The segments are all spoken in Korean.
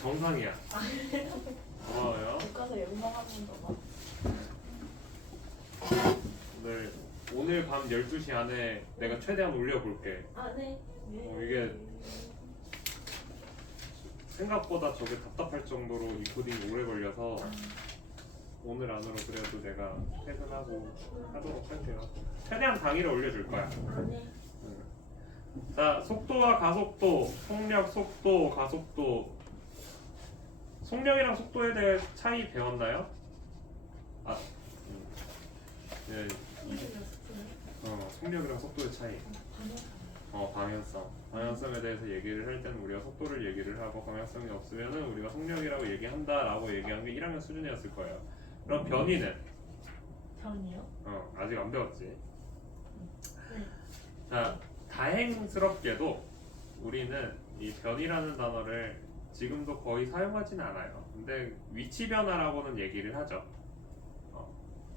정상이야. 고마워요. 집 가서 연습하는 거 봐. 오늘 밤 12시 안에 내가 최대한 올려볼게. 아, 네. 이게 생각보다 저게 답답할 정도로 인코딩이 오래 걸려서 오늘 안으로 그래도 내가 퇴근하고 하도록 할게요. 최대한 당일에 올려줄 거야. 아, 네. 자, 속도와 가속도, 속력, 속도, 가속도. 속력이랑 속도에 대해 차이 배웠나요? 네, 속력이랑 속도의 차이. 방향성에 대해서 얘기를 할 때는 우리가 속도를 얘기를 하고 방향성이 없으면은 우리가 속력이라고 얘기한다라고 얘기한 게 1학년 수준이었을 거예요. 그럼 변이는? 변이요? 아직 안 배웠지. 네. 자, 다행스럽게도 우리는 이 변이라는 단어를 지금도 거의 사용하지는 않아요. 근데 위치 변화라고는 얘기를 하죠.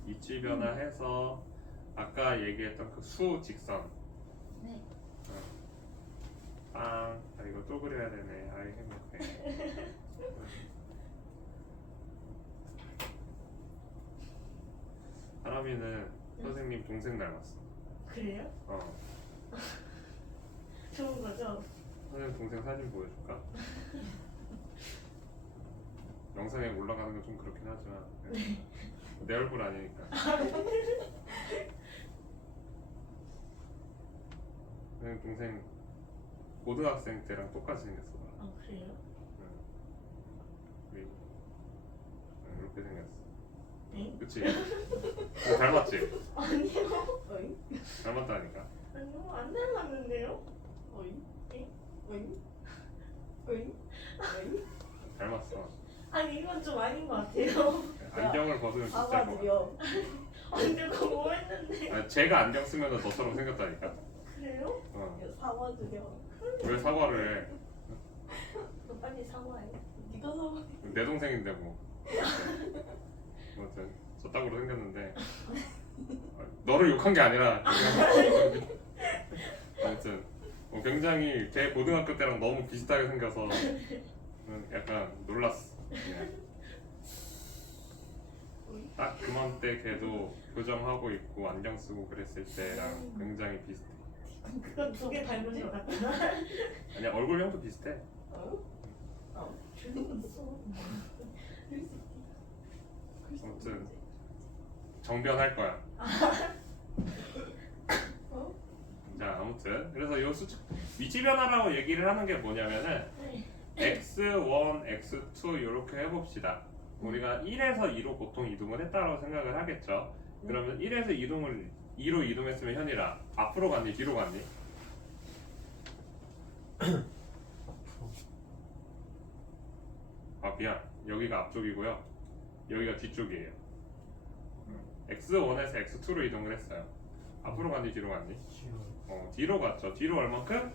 위치 변화해서 아까 얘기했던 그 수 직선. 네. 이거 또 그려야 되네. 아이 행복해. 하람이는 선생님 동생 닮았어. 그래요? 좋은 거죠? 선생님 동생 사진 보여줄까? 영상에 올라가는 건 좀 그렇긴 하지만 내 얼굴 아니니까. 선생님 동생 고등학생 때랑 똑같이 생겼어. 그래요? 이렇게 생겼어. 네? 그치? 너 닮았지? 아니요. 어이? 닮았다니까. 아니요, 안 닮았는데요? 어이? 어이? 어이? 어이? 어이? 닮았어. 아니, 이건 좀 아닌 것 같아요. 안경을 벗으면 비슷할 것 같아. 사과드려. 아니, 내가 뭐 했는데? 제가 안경 쓰면 너처럼 생겼다니까. 그래요? 사과드려. 왜 사과를 해? 너 빨리 사과해. 네가 사과해. 내 동생인데 뭐. 아무튼 저 딱으로 생겼는데 너를 욕한 게 아니라 아무튼 굉장히 걔 고등학교 때랑 너무 비슷하게 생겨서 약간 놀랐어. 딱 그맘때 걔도 교정하고 있고 안경 쓰고 그랬을 때랑 굉장히 비슷해. 그건 두 개 닮은 것 같구나. 아니야, 얼굴형도 비슷해. 아무튼 정변할 거야. 자, 아무튼 그래서 요 위치 변화라고 얘기를 하는 게 뭐냐면은 x1, x2 이렇게 해봅시다. 우리가 1에서 2로 보통 이동을 했다라고 생각을 하겠죠. 그러면 1에서 2로 이동했으면 현이라 앞으로 갔니 뒤로 갔니? 미안, 여기가 앞쪽이고요 여기가 뒤쪽이에요. x1에서 x2로 이동을 했어요. 앞으로 갔니 뒤로 갔니? 뒤로 갔죠. 뒤로 얼만큼?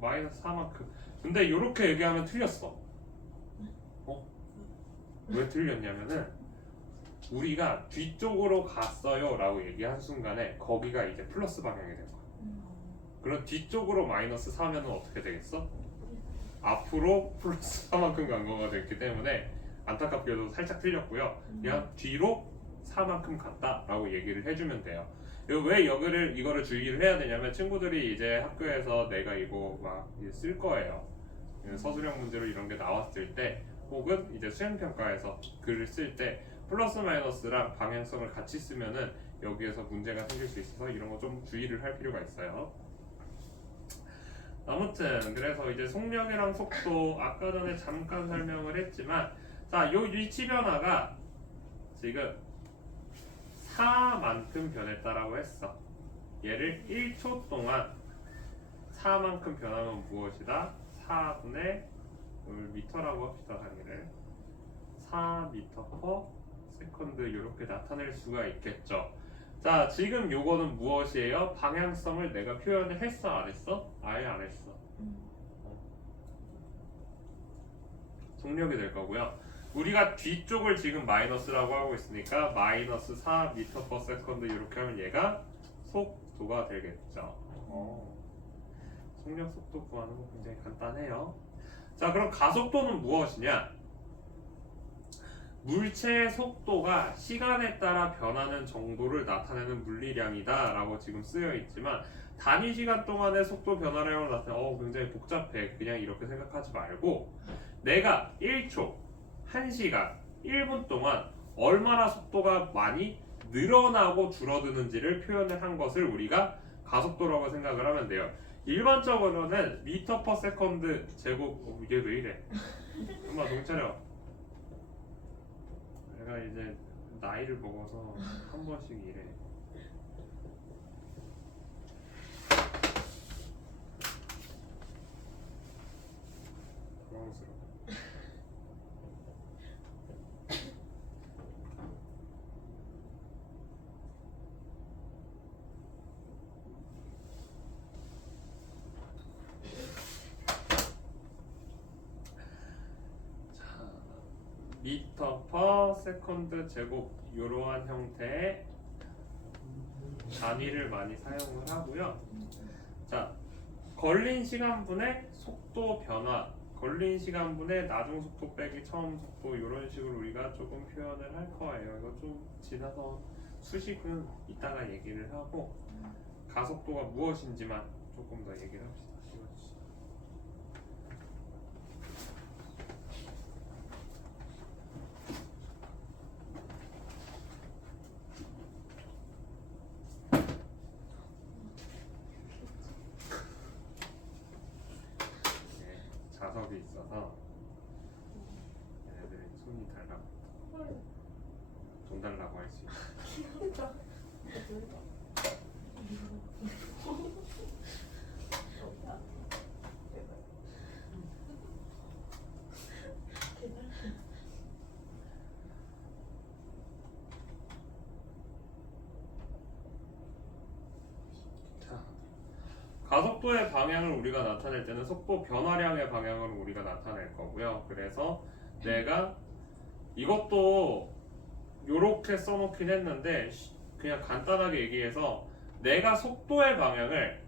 마이너스 4만큼. 근데 이렇게 얘기하면 틀렸어. 왜 틀렸냐면은 우리가 뒤쪽으로 갔어요 라고 얘기한 순간에 거기가 이제 플러스 방향이 된 거야. 그럼 뒤쪽으로 마이너스 4면은 어떻게 되겠어? 앞으로 플러스 4만큼 간 거가 됐기 때문에 안타깝게도 살짝 틀렸고요. 그냥 뒤로 4만큼 갔다 라고 얘기를 해주면 돼요. 왜 이거를 주의를 해야 되냐면 친구들이 이제 학교에서 내가 이거 막 쓸 거예요. 서술형 문제로 이런 게 나왔을 때 혹은 이제 수행평가에서 글을 쓸 때 플러스 마이너스랑 방향성을 같이 쓰면은 여기에서 문제가 생길 수 있어서 이런 거 좀 주의를 할 필요가 있어요. 아무튼 그래서 이제 속력이랑 속도 아까 전에 잠깐 설명을 했지만 자, 요 위치 변화가 지금 4만큼 변했다라고 했어. 얘를 1초 동안 4만큼 변하면 무엇이다? 4분의 미터라고 합시다. 단위를 4m/s 이렇게 나타낼 수가 있겠죠. 자, 지금 요거는 무엇이에요? 방향성을 내가 표현을 했어 안 했어? 아예 안 했어. 속력이 될 거고요. 우리가 뒤쪽을 지금 마이너스라고 하고 있으니까 마이너스 4m/s 이렇게 하면 얘가 속도가 되겠죠. 속력 속도 구하는 거 굉장히 간단해요. 자, 그럼 가속도는 무엇이냐? 물체의 속도가 시간에 따라 변하는 정도를 나타내는 물리량이다 라고 지금 쓰여 있지만 단위 시간 동안의 속도 변화량을 나타내 굉장히 복잡해. 그냥 이렇게 생각하지 말고 내가 1초, 1시간, 1분 동안 얼마나 속도가 많이 늘어나고 줄어드는지를 표현을 한 것을 우리가 가속도라고 생각을 하면 돼요. 일반적으로는 미터 퍼 세컨드 제곱 이게 왜 이래? 엄마 동차려. 내가 이제 나이를 먹어서 한 번씩 이래. 당황스러워. 미터 퍼 세컨드 제곱 이러한 형태의 단위를 많이 사용을 하고요. 자, 걸린 시간분의 속도 변화, 걸린 시간분의 나중 속도 빼기 처음 속도 이런 식으로 우리가 조금 표현을 할 거예요. 이거 좀 지나서 수식은 이따가 얘기를 하고 가속도가 무엇인지만 조금 더 얘기를 합시다. 자석이 있어서 얘네들이 손이 달라고 돈 달라고 할 수 있어. 귀엽다. 가속도의 방향을 우리가 나타낼 때는 속도 변화량의 방향을 우리가 나타낼 거고요. 그래서 내가 이것도 요렇게 써놓긴 했는데 그냥 간단하게 얘기해서 내가 속도의 방향을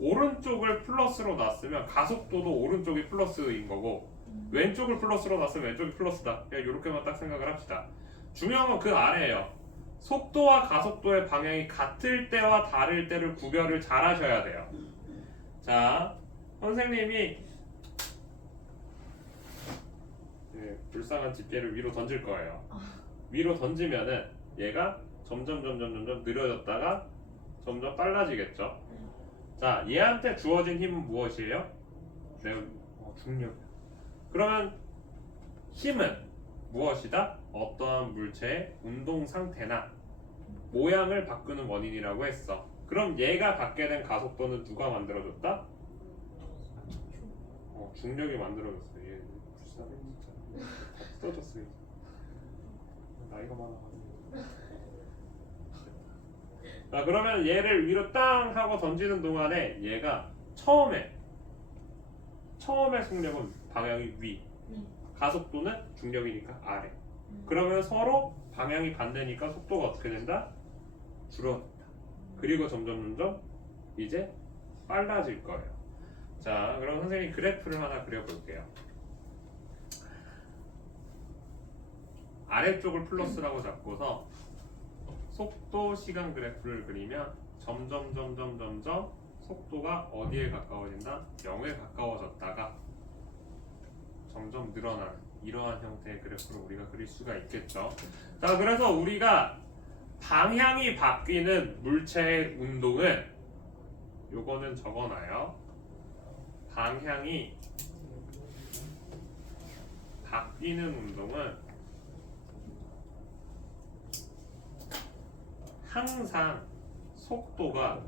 오른쪽을 플러스로 놨으면 가속도도 오른쪽이 플러스인 거고 왼쪽을 플러스로 놨으면 왼쪽이 플러스다. 그냥 요렇게만 딱 생각을 합시다. 중요한 건 그 아래예요. 속도와 가속도의 방향이 같을 때와 다를 때를 구별을 잘 하셔야 돼요. 자, 선생님이 불쌍한 집게를 위로 던질 거예요. 위로 던지면은 얘가 점점 느려졌다가 점점 빨라지겠죠. 자, 얘한테 주어진 힘은 무엇이에요? 중력. 그러면 힘은 무엇이다? 어떠한 물체의 운동 상태나 모양을 바꾸는 원인이라고 했어. 그럼 얘가 갖게 된 가속도는 누가 만들어줬다? 중력이 만들어줬어. 얘 불쌍해 진짜. 다 뜯어졌어. 나이가 많아가지고. 자, 그러면 얘를 위로 땅 하고 던지는 동안에 얘가 처음에 속력은 방향이 위, 가속도는 중력이니까 아래. 그러면 서로 방향이 반대니까 속도가 어떻게 된다? 줄어든다. 그리고 점점 이제 빨라질 거예요. 자, 그럼 선생님이 그래프를 하나 그려볼게요. 아래쪽을 플러스라고 잡고서 속도 시간 그래프를 그리면 점점 속도가 어디에 가까워진다? 0에 가까워졌다가 점점 늘어나는 이러한 형태의 그래프를 우리가 그릴 수가 있겠죠. 자, 그래서 우리가 방향이 바뀌는 물체의 운동은 요거는 적어놔요. 방향이 바뀌는 운동은 항상 속도가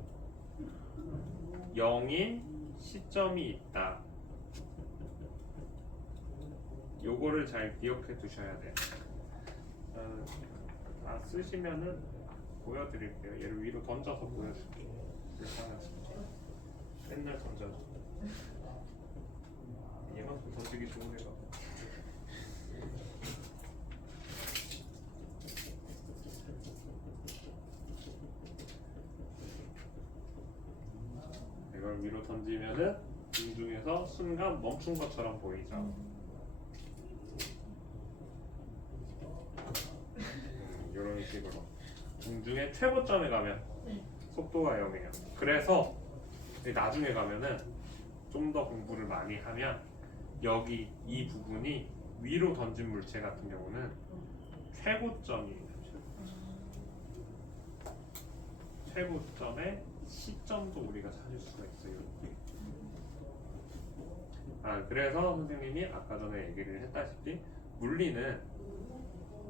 0인 시점이 있다. 요거를 잘 기억해 두셔야 돼요. 다 쓰시면은 보여드릴게요. 얘를 위로 던져서 보여줄게요. 맨날 던져줘. 얘만큼 던지기 좋은 애가. 이걸 위로 던지면은 공중에서 순간 멈춘 것처럼 보이죠. 이런 식으로 공중의 최고점에 가면 네. 속도가 0이에요. 그래서 나중에 가면은 좀 더 공부를 많이 하면 여기 이 부분이 위로 던진 물체 같은 경우는 최고점이에요. 최고점의 시점도 우리가 찾을 수가 있어요. 그래서 선생님이 아까 전에 얘기를 했다시피 물리는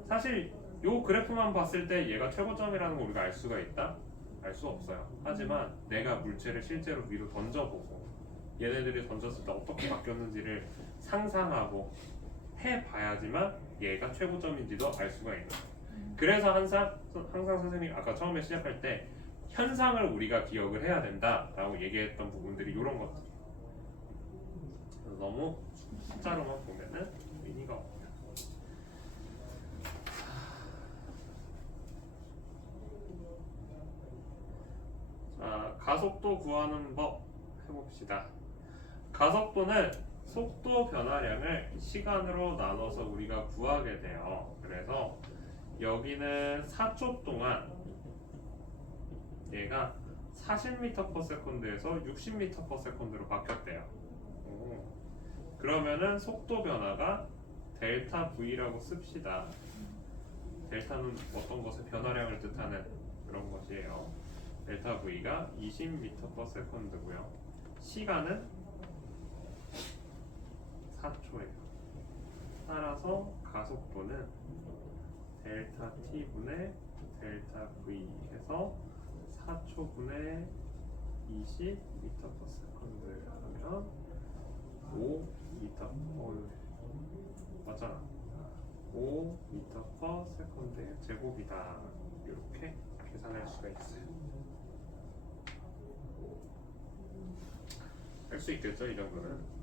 사실 요 그래프만 봤을 때 얘가 최고점이라는 거 우리가 알 수가 있다? 알 수 없어요. 하지만 내가 물체를 실제로 위로 던져보고 얘네들이 던졌을 때 어떻게 바뀌었는지를 상상하고 해봐야지만 얘가 최고점인지도 알 수가 있는 거예요. 그래서 항상 선생님이 아까 처음에 시작할 때 현상을 우리가 기억을 해야 된다라고 얘기했던 부분들이 이런 것들. 너무 숫자로만 보면은 의미가 없어요. 자, 가속도 구하는 법 해봅시다. 가속도는 속도 변화량을 시간으로 나눠서 우리가 구하게 돼요. 그래서 여기는 4초 동안 얘가 40m/s에서 60m/s로 바뀌었대요. 그러면은 속도 변화가 델타 V라고 씁시다. 델타는 어떤 것의 변화량을 뜻하는 그런 것이에요. 델타 V가 20m/s고요. 시간은 4초예요. 따라서 가속도는 델타 T분의 델타 V 해서 4초분의 20m/s 하면 5m 맞잖아. 5m/s의 제곱이다. 이렇게 계산할 수가 있어요. 할 수 있겠죠, 이 정도는.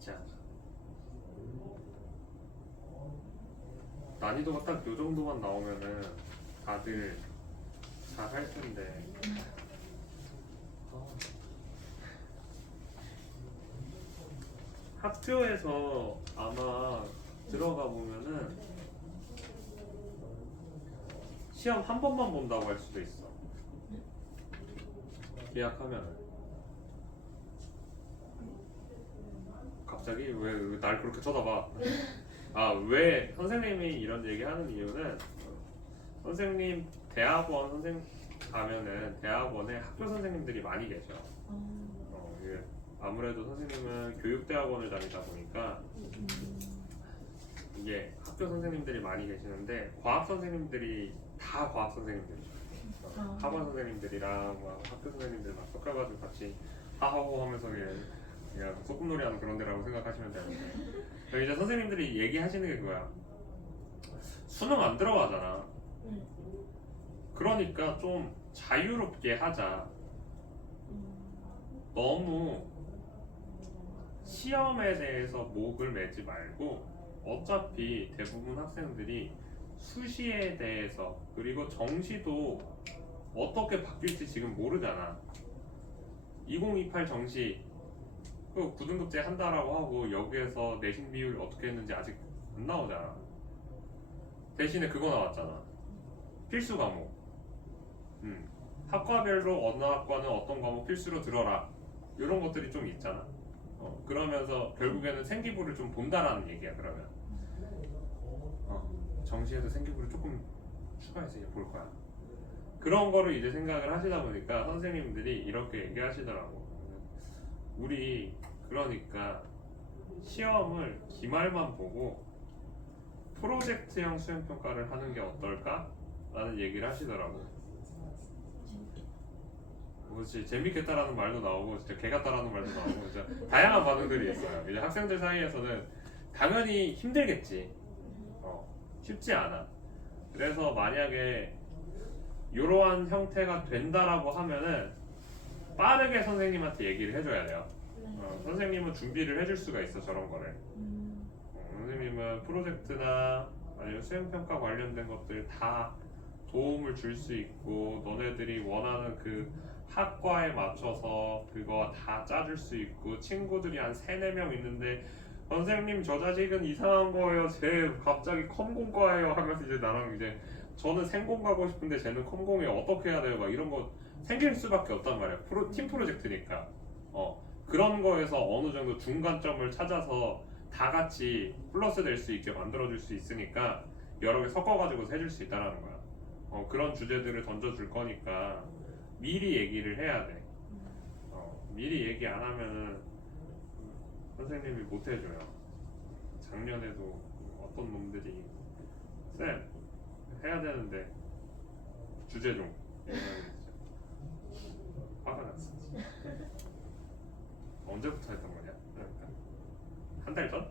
자, 난이도가 딱 요 정도만 나오면은 다들 잘 할 텐데. 학교에서 아마 들어가 보면은 시험 한 번만 본다고 할 수도 있어. 계약하면은. 갑자기 왜 날 그렇게 쳐다봐? 왜 선생님이 이런 얘기하는 이유는 선생님 대학원 선생 가면은 대학원에 학교 선생님들이 많이 계셔. 이게 아무래도 선생님은 교육대학원을 다니다 보니까 이게 학교 선생님들이 많이 계시는데 과학 선생님들이 다 과학 선생님들이죠. 학원 선생님들이랑 막 학교 선생님들 막 섞여가지고 같이 하하호 하면서 그냥 소꿉놀이하는 그런 데라고 생각하시면 되는데 이제 선생님들이 얘기하시는 게 그거야. 수능 안 들어가잖아. 그러니까 좀 자유롭게 하자. 너무 시험에 대해서 목을 매지 말고 어차피 대부분 학생들이 수시에 대해서 그리고 정시도 어떻게 바뀔지 지금 모르잖아. 2028 정시 그 9등급제 한다라고 하고 여기에서 내신 비율이 어떻게 했는지 아직 안 나오잖아. 대신에 그거 나왔잖아. 필수 과목. 학과별로 어느 학과는 어떤 과목 필수로 들어라. 이런 것들이 좀 있잖아. 그러면서 결국에는 생기부를 좀 본다라는 얘기야. 그러면 정시에도 생기부를 조금 추가해서 이제 볼 거야. 그런 거를 이제 생각을 하시다 보니까 선생님들이 이렇게 얘기하시더라고. 우리 그러니까 시험을 기말만 보고 프로젝트형 수행평가를 하는 게 어떨까? 라는 얘기를 하시더라고. 그렇지, 재밌겠다라는 말도 나오고 진짜 개 같다라는 말도 나오고 진짜 다양한 반응들이 있어요. 이제 학생들 사이에서는 당연히 힘들겠지. 쉽지 않아. 그래서 만약에 이러한 형태가 된다라고 하면은 빠르게 선생님한테 얘기를 해줘야 돼요. 선생님은 준비를 해줄 수가 있어 저런 거를. 선생님은 프로젝트나 아니면 수행평가 관련된 것들 다 도움을 줄 수 있고 너네들이 원하는 그 학과에 맞춰서 그거 다 짜줄 수 있고 친구들이 한 3-4명 있는데 선생님 저 자식은 이상한 거예요. 쟤 갑자기 컴공과예요 하면서 이제 나랑 이제 저는 생공 가고 싶은데 쟤는 컴공에 어떻게 해야 돼요? 막 이런 거 생길 수밖에 없단 말이야. 팀 프로젝트니까. 그런 거에서 어느 정도 중간점을 찾아서 다 같이 플러스 될 수 있게 만들어줄 수 있으니까 여러 개 섞어가지고 해줄 수 있다라는 거야. 그런 주제들을 던져줄 거니까 미리 얘기를 해야 돼. 미리 얘기 안 하면은 선생님이 못 해줘요. 작년에도 어떤 놈들이 쌤 해야 되는데 주제 좀 화가 났어. 언제부터 했던 거냐? 그러니까 한 달 전?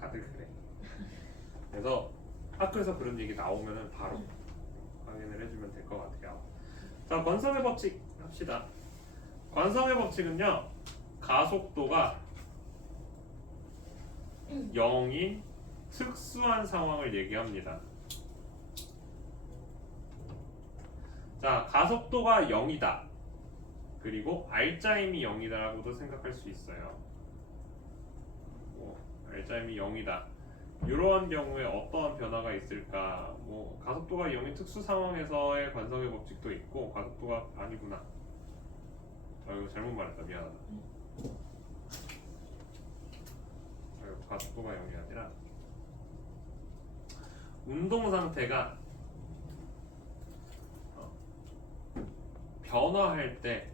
다들 그래. 그래서 학교에서 그런 얘기 나오면은 바로 확인을 해주면 될 것 같아요. 자, 관성의 법칙 합시다. 관성의 법칙은요, 가속도가 0인 특수한 상황을 얘기합니다. 자, 가속도가 0이다. 그리고 알짜임이 0이다라고도 생각할 수 있어요. 알짜임이 0이다. 이러한 경우에 어떠한 변화가 있을까? 가속도가 0인 특수 상황에서의 관성의 법칙도 있고, 가속도가 아니구나. 이거 잘못 말했다. 미안하다. 가속도가 0이 아니라 운동 상태가 변화할 때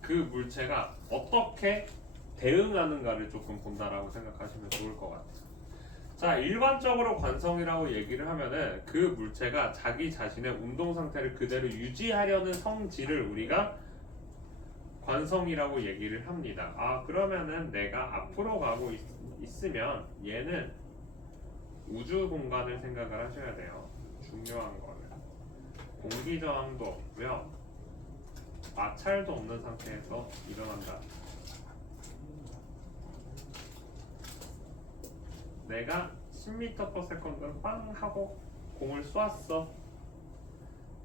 그 물체가 어떻게 대응하는가를 조금 본다라고 생각하시면 좋을 것 같아요. 자, 일반적으로 관성이라고 얘기를 하면은 그 물체가 자기 자신의 운동 상태를 그대로 유지하려는 성질을 우리가 관성이라고 얘기를 합니다. 그러면은 내가 앞으로 가고 있으면 얘는 우주 공간을 생각을 하셔야 돼요. 중요한 거는 공기 저항도 없고요. 마찰도 없는 상태에서 일어난다. 내가 10m/s를 빵 하고 공을 쏘았어.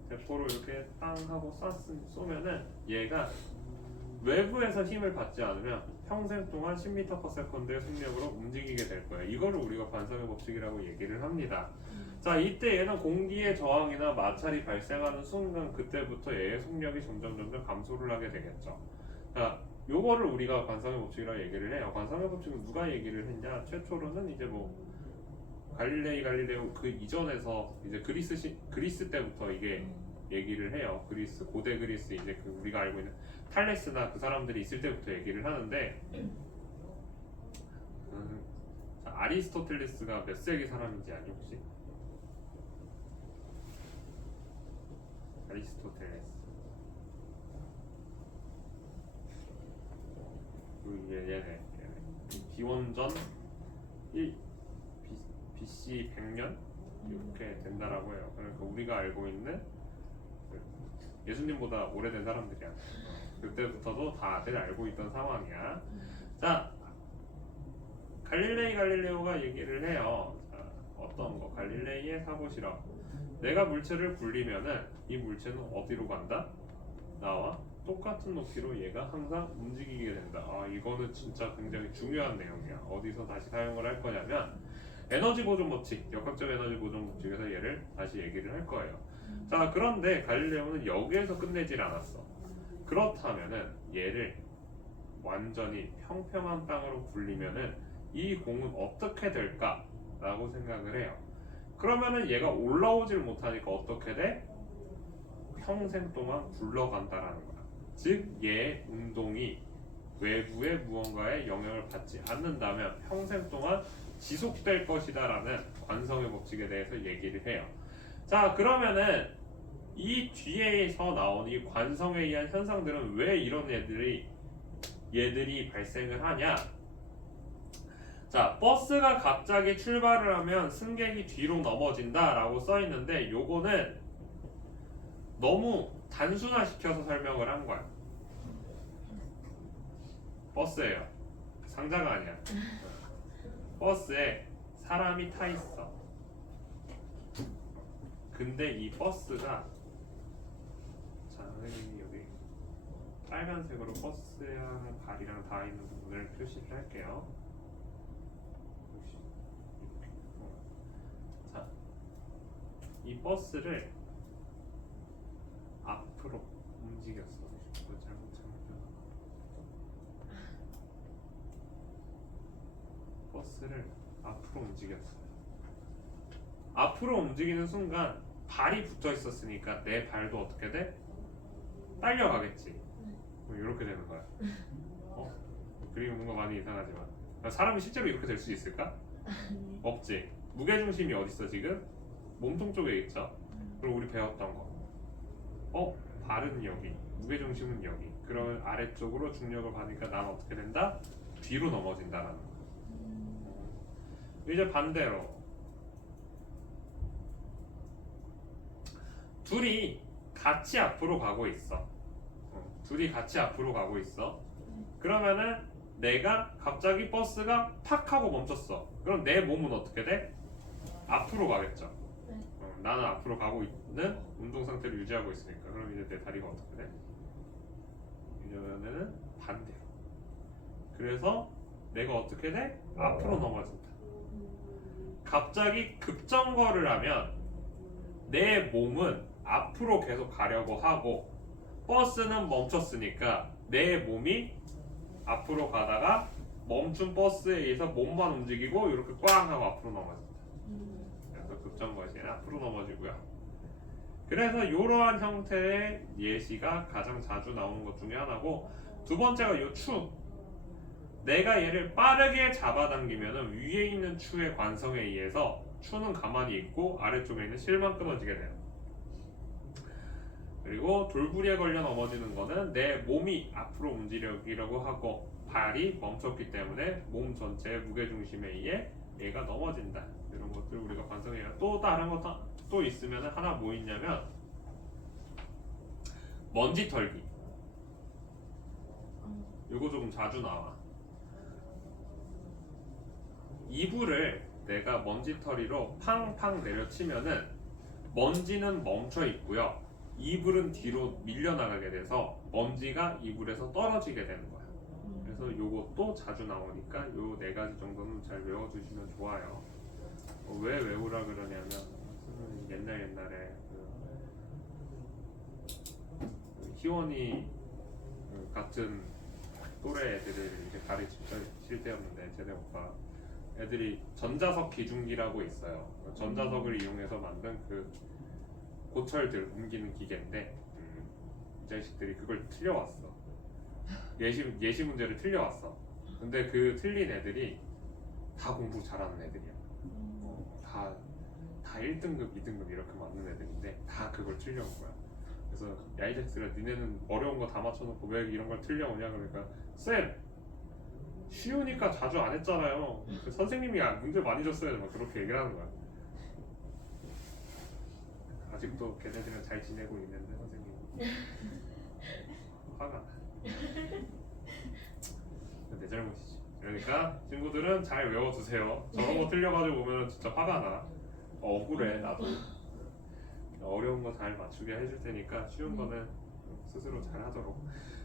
대포로 이렇게 빵 하고 쏘면은 얘가 외부에서 힘을 받지 않으면 평생 동안 10m/s의 속력으로 움직이게 될 거예요. 이거를 우리가 관성의 법칙이라고 얘기를 합니다. 자, 이때 얘는 공기의 저항이나 마찰이 발생하는 순간 그때부터 얘의 속력이 점점 감소를 하게 되겠죠. 자, 요거를 우리가 관성의 법칙이라고 얘기를 해요. 관성의 법칙은 누가 얘기를 했냐? 최초로는 이제 갈릴레오 그 이전에서 이제 그리스 때부터 이게 얘기를 해요. 고대 그리스 이제 우리가 알고 있는 탈레스나 그 사람들이 있을 때부터 얘기를 하는데 아리스토텔레스가 몇 세기 사람인지 아니 혹시? 아리스토텔레스 얘네 기원전 BC 100년 이렇게 된다라고 해요. 그러니까 우리가 알고 있는 예수님보다 오래된 사람들이야. 그때부터도 다들 알고 있던 상황이야. 자, 갈릴레오가 얘기를 해요. 자, 어떤 거? 갈릴레이의 사고 실험. 내가 물체를 굴리면은 이 물체는 어디로 간다? 나와 똑같은 높이로 얘가 항상 움직이게 된다. 이거는 진짜 굉장히 중요한 내용이야. 어디서 다시 사용을 할 거냐면 에너지 보존 법칙, 역학적 에너지 보존 법칙에서 얘를 다시 얘기를 할 거예요. 자, 그런데 갈릴레오는 여기에서 끝내질 않았어. 그렇다면은 얘를 완전히 평평한 땅으로 굴리면은 이 공은 어떻게 될까라고 생각을 해요. 그러면은 얘가 올라오질 못하니까 어떻게 돼? 평생 동안 굴러간다라는 거야. 즉 얘의 운동이 외부의 무언가에 영향을 받지 않는다면 평생 동안 지속될 것이다라는 관성의 법칙에 대해서 얘기를 해요. 자, 그러면은 이 뒤에서 나온 이 관성에 의한 현상들은 왜 이런 얘들이 발생을 하냐? 자, 버스가 갑자기 출발을 하면 승객이 뒤로 넘어진다 라고 써 있는데 요거는 너무 단순화시켜서 설명을 한 거야. 버스예요. 상자가 아니야. 버스에 사람이 타 있어. 근데 이 버스가, 자, 선생님이 여기 빨간색으로 버스랑 발이랑 닿아 있는 부분을 표시를 할게요. 자, 이 버스를 앞으로 움직였어. 이거 잘못 버스를 앞으로 움직였어요. 앞으로 움직이는 순간 발이 붙어 있었으니까 내 발도 어떻게 돼? 딸려가겠지. 이렇게 되는 거야. 그리고 뭔가 많이 이상하지만 사람이 실제로 이렇게 될 수 있을까? 없지. 무게중심이 어디 있어 지금? 몸통 쪽에 있죠. 그리고 우리 배웠던 거. 발은 여기, 무게중심은 여기. 그러면 아래쪽으로 중력을 받으니까 난 어떻게 된다? 뒤로 넘어진다라는 거. 이제 반대로 둘이 같이 앞으로 가고 있어. 둘이 같이 앞으로 가고 있어. 그러면은 내가 갑자기 버스가 팍 하고 멈췄어. 그럼 내 몸은 어떻게 돼? 앞으로 가겠죠. 나는 앞으로 가고 있는 운동 상태를 유지하고 있으니까. 그럼 이제 내 다리가 어떻게 돼? 이러면은 반대로. 그래서 내가 어떻게 돼? 앞으로 넘어진다. 갑자기 급정거를 하면 내 몸은 앞으로 계속 가려고 하고 버스는 멈췄으니까 내 몸이 앞으로 가다가 멈춘 버스에 의해서 몸만 움직이고 이렇게 꽝 하고 앞으로 넘어진다. 그래서 급정거시 앞으로 넘어지고요. 그래서 이러한 형태의 예시가 가장 자주 나오는 것 중에 하나고, 두 번째가 이 추. 내가 얘를 빠르게 잡아당기면 위에 있는 추의 관성에 의해서 추는 가만히 있고 아래쪽에 있는 실만 끊어지게 돼요. 그리고 돌부리에 걸려 넘어지는 거는 내 몸이 앞으로 움직이려고 하고 발이 멈췄기 때문에 몸 전체의 무게중심에 의해 얘가 넘어진다. 이런 것들 우리가 관성해요. 또 다른 거 또 있으면 하나 뭐 있냐면 먼지 털기. 이거 조금 자주 나와. 이불을 내가 먼지털이로 팡팡 내려치면은 먼지는 멈춰 있고요. 이불은 뒤로 밀려나가게 돼서 먼지가 이불에서 떨어지게 되는 거야. 그래서 요것도 자주 나오니까 요 네 가지 정도는 잘 외워두시면 좋아요. 왜 외우라 그러냐면 옛날에 그 희원이 같은 또래 애들을 이제 가르칠 때였는데 쟤네 오빠 애들이 전자석 기중기라고 있어요. 전자석을 이용해서 만든 그 고철들 옮기는 기계인데 이 자식들이 그걸 틀려왔어. 예시 문제를 틀려왔어. 근데 그 틀린 애들이 다 공부 잘하는 애들이야. 다 1등급, 2등급 이렇게 맞는 애들인데 다 그걸 틀려온 거야. 그래서 야 이 자식들아 니네는 어려운 거 다 맞춰놓고 왜 이런 걸 틀려오냐. 그러니까 쌤 쉬우니까 자주 안 했잖아요. 선생님이 문제 많이 줬어요. 막 그렇게 얘기를 하는 거야. 아직도 걔네들은 잘 지내고 있는데 선생님 화가 나. 내 잘못이지. 그러니까 친구들은 잘 외워두세요. 저런 거 틀려가지고 오면 진짜 화가 나. 억울해 나도. 어려운 거 잘 맞추게 해줄 테니까 쉬운 거는 스스로 잘 하도록.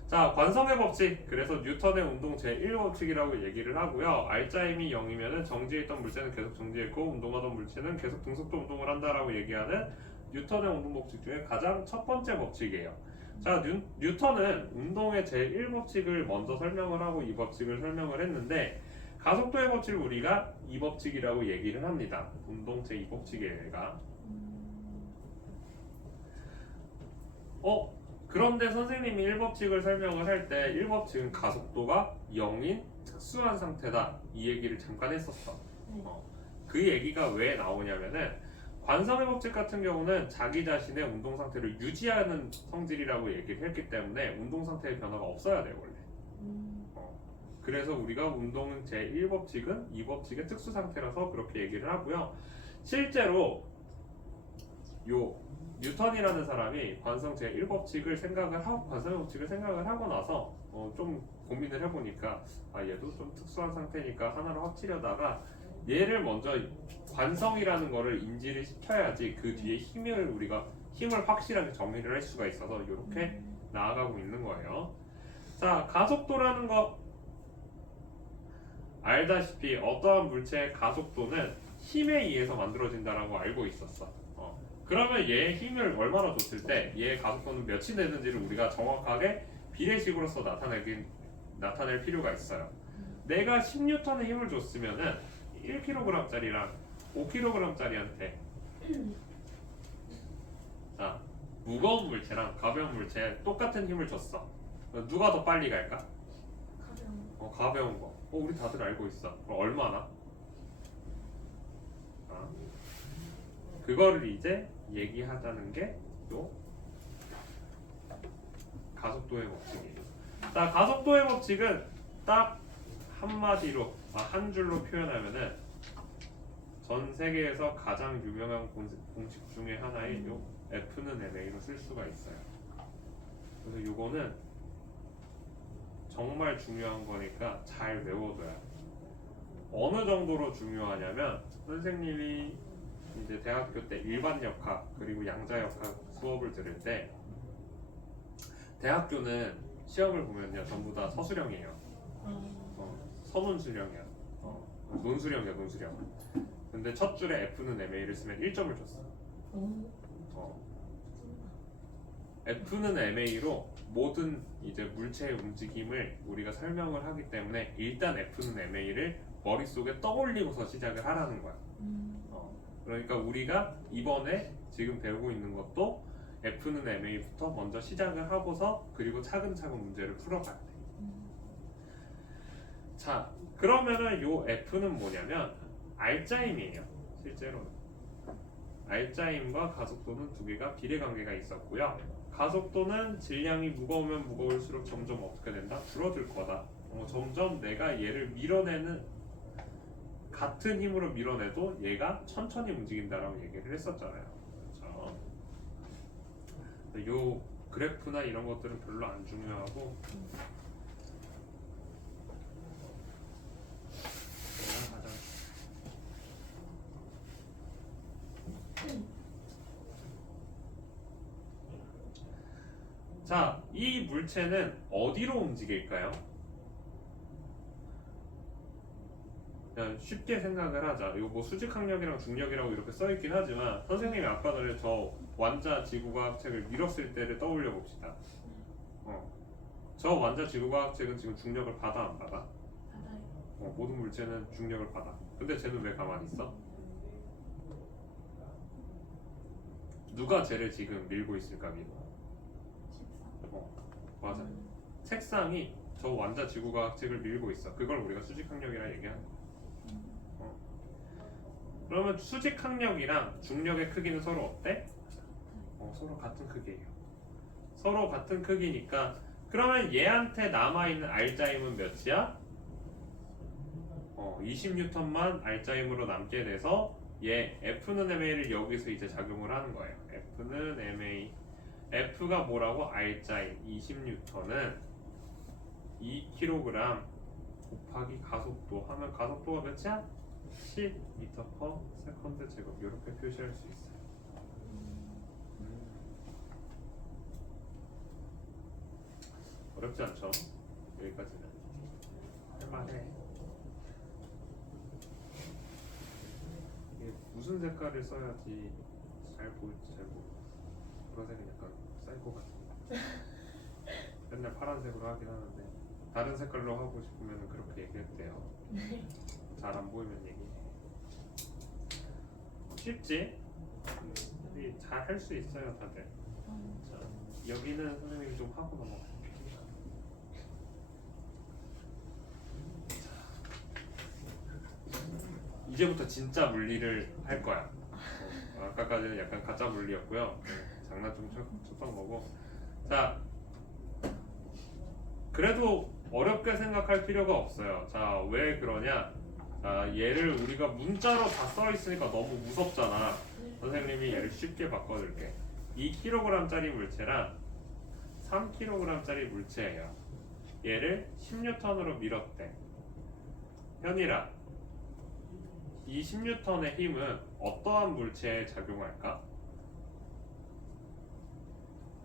자, 관성의 법칙. 그래서 뉴턴의 운동 제1법칙이라고 얘기를 하고요. 알짜임이 0이면 정지해 있던 물체는 계속 정지해 있고 운동하던 물체는 계속 등속도 운동을 한다라고 얘기하는 뉴턴의 운동 법칙 중에 가장 첫 번째 법칙이에요. 자, 뉴턴은 운동의 제1법칙을 먼저 설명을 하고 이 법칙을 설명을 했는데 가속도의 법칙을 우리가 이 법칙이라고 얘기를 합니다. 운동 제2법칙이에요, 얘가. 그런데 선생님이 1법칙을 설명을 할 때 1법칙은 가속도가 0인 특수한 상태다 이 얘기를 잠깐 했었어. 그 얘기가 왜 나오냐면은 관성의 법칙 같은 경우는 자기 자신의 운동 상태를 유지하는 성질이라고 얘기를 했기 때문에 운동 상태의 변화가 없어야 돼요 원래. 그래서 우리가 운동 제1법칙은 2법칙의 특수 상태라서 그렇게 얘기를 하고요. 실제로 요 뉴턴이라는 사람이 관성 제1법칙을 생각을 하고 관성의 법칙을 생각을 하고 나서 좀 고민을 해보니까 얘도 좀 특수한 상태니까 하나로 합치려다가 얘를 먼저 관성이라는 거를 인지를 시켜야지 그 뒤에 힘을 확실하게 정의를 할 수가 있어서 이렇게 나아가고 있는 거예요. 자, 가속도라는 거 알다시피 어떠한 물체의 가속도는 힘에 의해서 만들어진다라고 알고 있었어. 그러면 얘의 힘을 얼마나 줬을 때 얘의 가속도는 몇이 되는지를 우리가 정확하게 비례식으로서 나타낼 필요가 있어요. 내가 10N의 힘을 줬으면은 1kg짜리랑 5kg짜리한테 자, 무거운 물체랑 가벼운 물체에 똑같은 힘을 줬어. 누가 더 빨리 갈까? 가벼운. 가벼운 거. 우리 다들 알고 있어. 그럼 얼마나? 그거를 이제 얘기하자는 게 또 가속도의 법칙이에요. 자, 가속도의 법칙은 딱 한마디로 한 줄로 표현하면은 전 세계에서 가장 유명한 공식 중에 하나인 요 F는 ma로 쓸 수가 있어요. 그래서 요거는 정말 중요한 거니까 잘 외워둬야 돼. 어느 정도로 중요하냐면 선생님이 이제 대학교 때 일반역학 그리고 양자역학 수업을 들을 때 대학교는 시험을 보면요 전부 다 서술형이에요. 서문수령이야. 논수령이야 논수령. 근데 첫 줄에 F는 ma를 쓰면 1점을 줬어. F는 ma로 모든 이제 물체의 움직임을 우리가 설명을 하기 때문에 일단 F는 ma를 머릿속에 떠올리고서 시작을 하라는 거야. 그러니까 우리가 이번에 지금 배우고 있는 것도 F는 ma부터 먼저 시작을 하고서 그리고 차근차근 문제를 풀어가야 돼. 자, 그러면은 요 F는 뭐냐면 알짜임이에요. 실제로 알짜임과 가속도는 두 개가 비례관계가 있었고요. 가속도는 질량이 무거우면 무거울수록 점점 어떻게 된다? 줄어들 거다. 점점 내가 얘를 밀어내는 같은 힘으로 밀어내도 얘가 천천히 움직인다라고 얘기를 했었잖아요. 그렇죠? 요 그래프나 이런 것들은 별로 안 중요하고 자, 이 물체는 어디로 움직일까요? 그냥 쉽게 생각을 하자. 이거 뭐 수직항력이랑 중력이라고 이렇게 써있긴 하지만 선생님이 아까 전에 저 완자 지구과학책을 밀었을 때를 떠올려 봅시다. 저 완자 지구과학책은 지금 중력을 받아 안 받아? 받아요. 모든 물체는 중력을 받아. 근데 쟤는 왜 가만히 있어? 누가 쟤를 지금 밀고 있을까 위로? 맞아. 책상이 저 완자 지구과학책을 밀고 있어. 그걸 우리가 수직항력이라 얘기하는 거야. 그러면 수직항력이랑 중력의 크기는 서로 어때? 서로 같은 크기예요. 서로 같은 크기니까 그러면 얘한테 남아있는 알짜임은 몇이야? 20N만 알짜임으로 남게 돼서 얘 F는 ma를 여기서 이제 작용을 하는 거예요. F는 ma F가 뭐라고? 알짜임 20N은 2kg 곱하기 가속도 하면 가속도가 몇이야? 10m/s 제곱 이렇게 표시할 수 있어요. 어렵지 않죠? 여기까지는 할만해. 이게 무슨 색깔을 써야지 잘 보일지 잘 모르겠어. 보라색은 약간 쌀 것 같은데 맨날 파란색으로 하긴 하는데 다른 색깔로 하고 싶으면 그렇게 얘기했대요. 잘 안 보이면 얘기해. 쉽지? 잘 할 수 있어요 다들. 자, 여기는 선생님이 좀 하고 넘어갈게요. 이제부터 진짜 물리를 할 거야. 아까까지는 약간 가짜 물리였고요. 장난 좀 쳤던 거고. 자, 그래도 어렵게 생각할 필요가 없어요. 자, 왜 그러냐? 자, 얘를 우리가 문자로 다 써 있으니까 너무 무섭잖아. 선생님이 얘를 쉽게 바꿔줄게. 2kg짜리 물체랑 3kg짜리 물체예요. 얘를 10N으로 밀었대. 현이라, 이 10N의 힘은 어떠한 물체에 작용할까?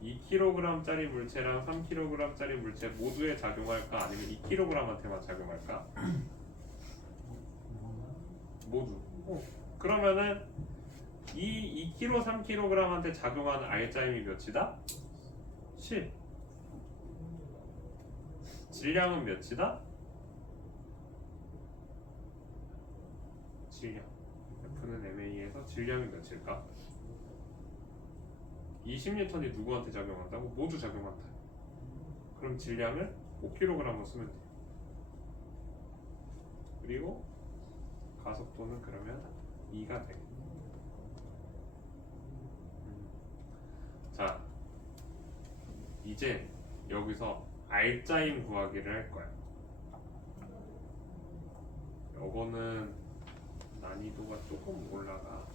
2kg짜리 물체랑 3kg짜리 물체 모두에 작용할까? 아니면 2kg한테만 작용할까? 모두. 그러면은 이 2kg, 3kg한테 작용하는 R자임이 몇이다? 10. 질량은 몇이다? 질량. F는 MA에서 질량이 몇일까? 20N이 누구한테 작용한다고? 모두 작용한다. 그럼 질량을 5kg으로 쓰면 돼. 그리고 가속도는 그러면 2가 돼. 자, 이제 여기서 R자임 구하기를 할 거야. 요거는 난이도가 조금 올라가.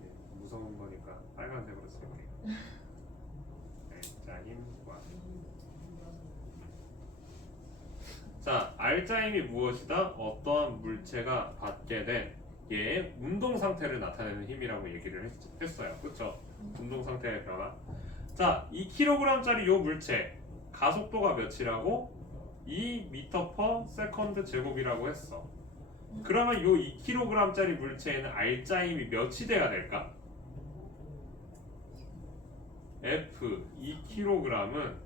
네, 무서운 거니까 빨간색으로 쓸게요. R자임 구하기. 자, R자임이 무엇이다? 어떠한 물체가 받게 된 얘의 운동 상태를 나타내는 힘이라고 얘기를 했어요. 그렇죠? 운동 상태의 변화. 자, 2kg짜리 요 물체 가속도가 몇이라고? 2m/s 제곱이라고 했어. 그러면 요 2kg짜리 물체에는 R자임이 몇이 돼야 될까? F 2kg은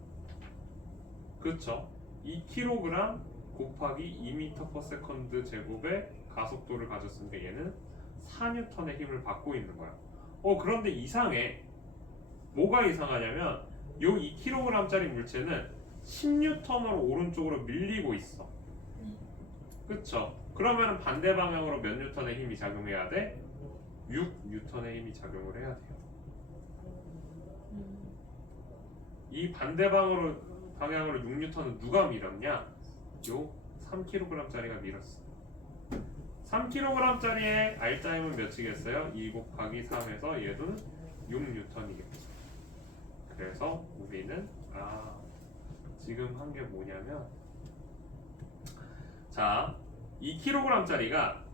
그쵸? 2kg 곱하기 2m/s 제곱의 가속도를 가졌으니까 얘는 4N의 힘을 받고 있는 거야. 그런데 이상해. 뭐가 이상하냐면 요 2kg짜리 물체는 10N으로 오른쪽으로 밀리고 있어. 그쵸? 그러면 반대 방향으로 몇 N의 힘이 작용해야 돼? 6N의 힘이 작용을 해야 돼요. 이 반대 방향으로 6N은 누가 밀었냐? 요 3kg짜리가 밀었어. 3kg짜리의 R자임은 몇이겠어요? 2 곱하기 3에서 얘도 6N이겠죠. 그래서 우리는 지금 한 게 뭐냐면, 자, 2kg짜리가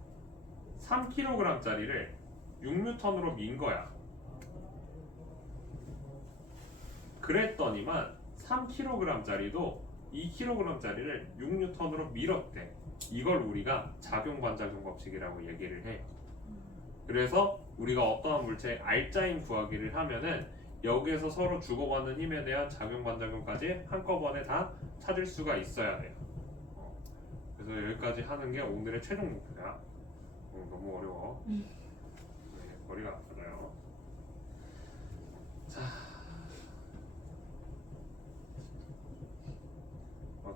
3kg짜리를 6N으로 민 거야. 그랬더니만 3kg짜리도 2kg짜리를 6N으로 밀었대. 이걸 우리가 작용 반작용 법칙이라고 얘기를 해. 그래서 우리가 어떠한 물체의 R자임 구하기를 하면은 여기에서 서로 주고받는 힘에 대한 작용 반작용까지 한꺼번에 다 찾을 수가 있어야 돼요. 그래서 여기까지 하는 게 오늘의 최종 목표야. 너무 어려워. 네, 머리가 아프네요. 자,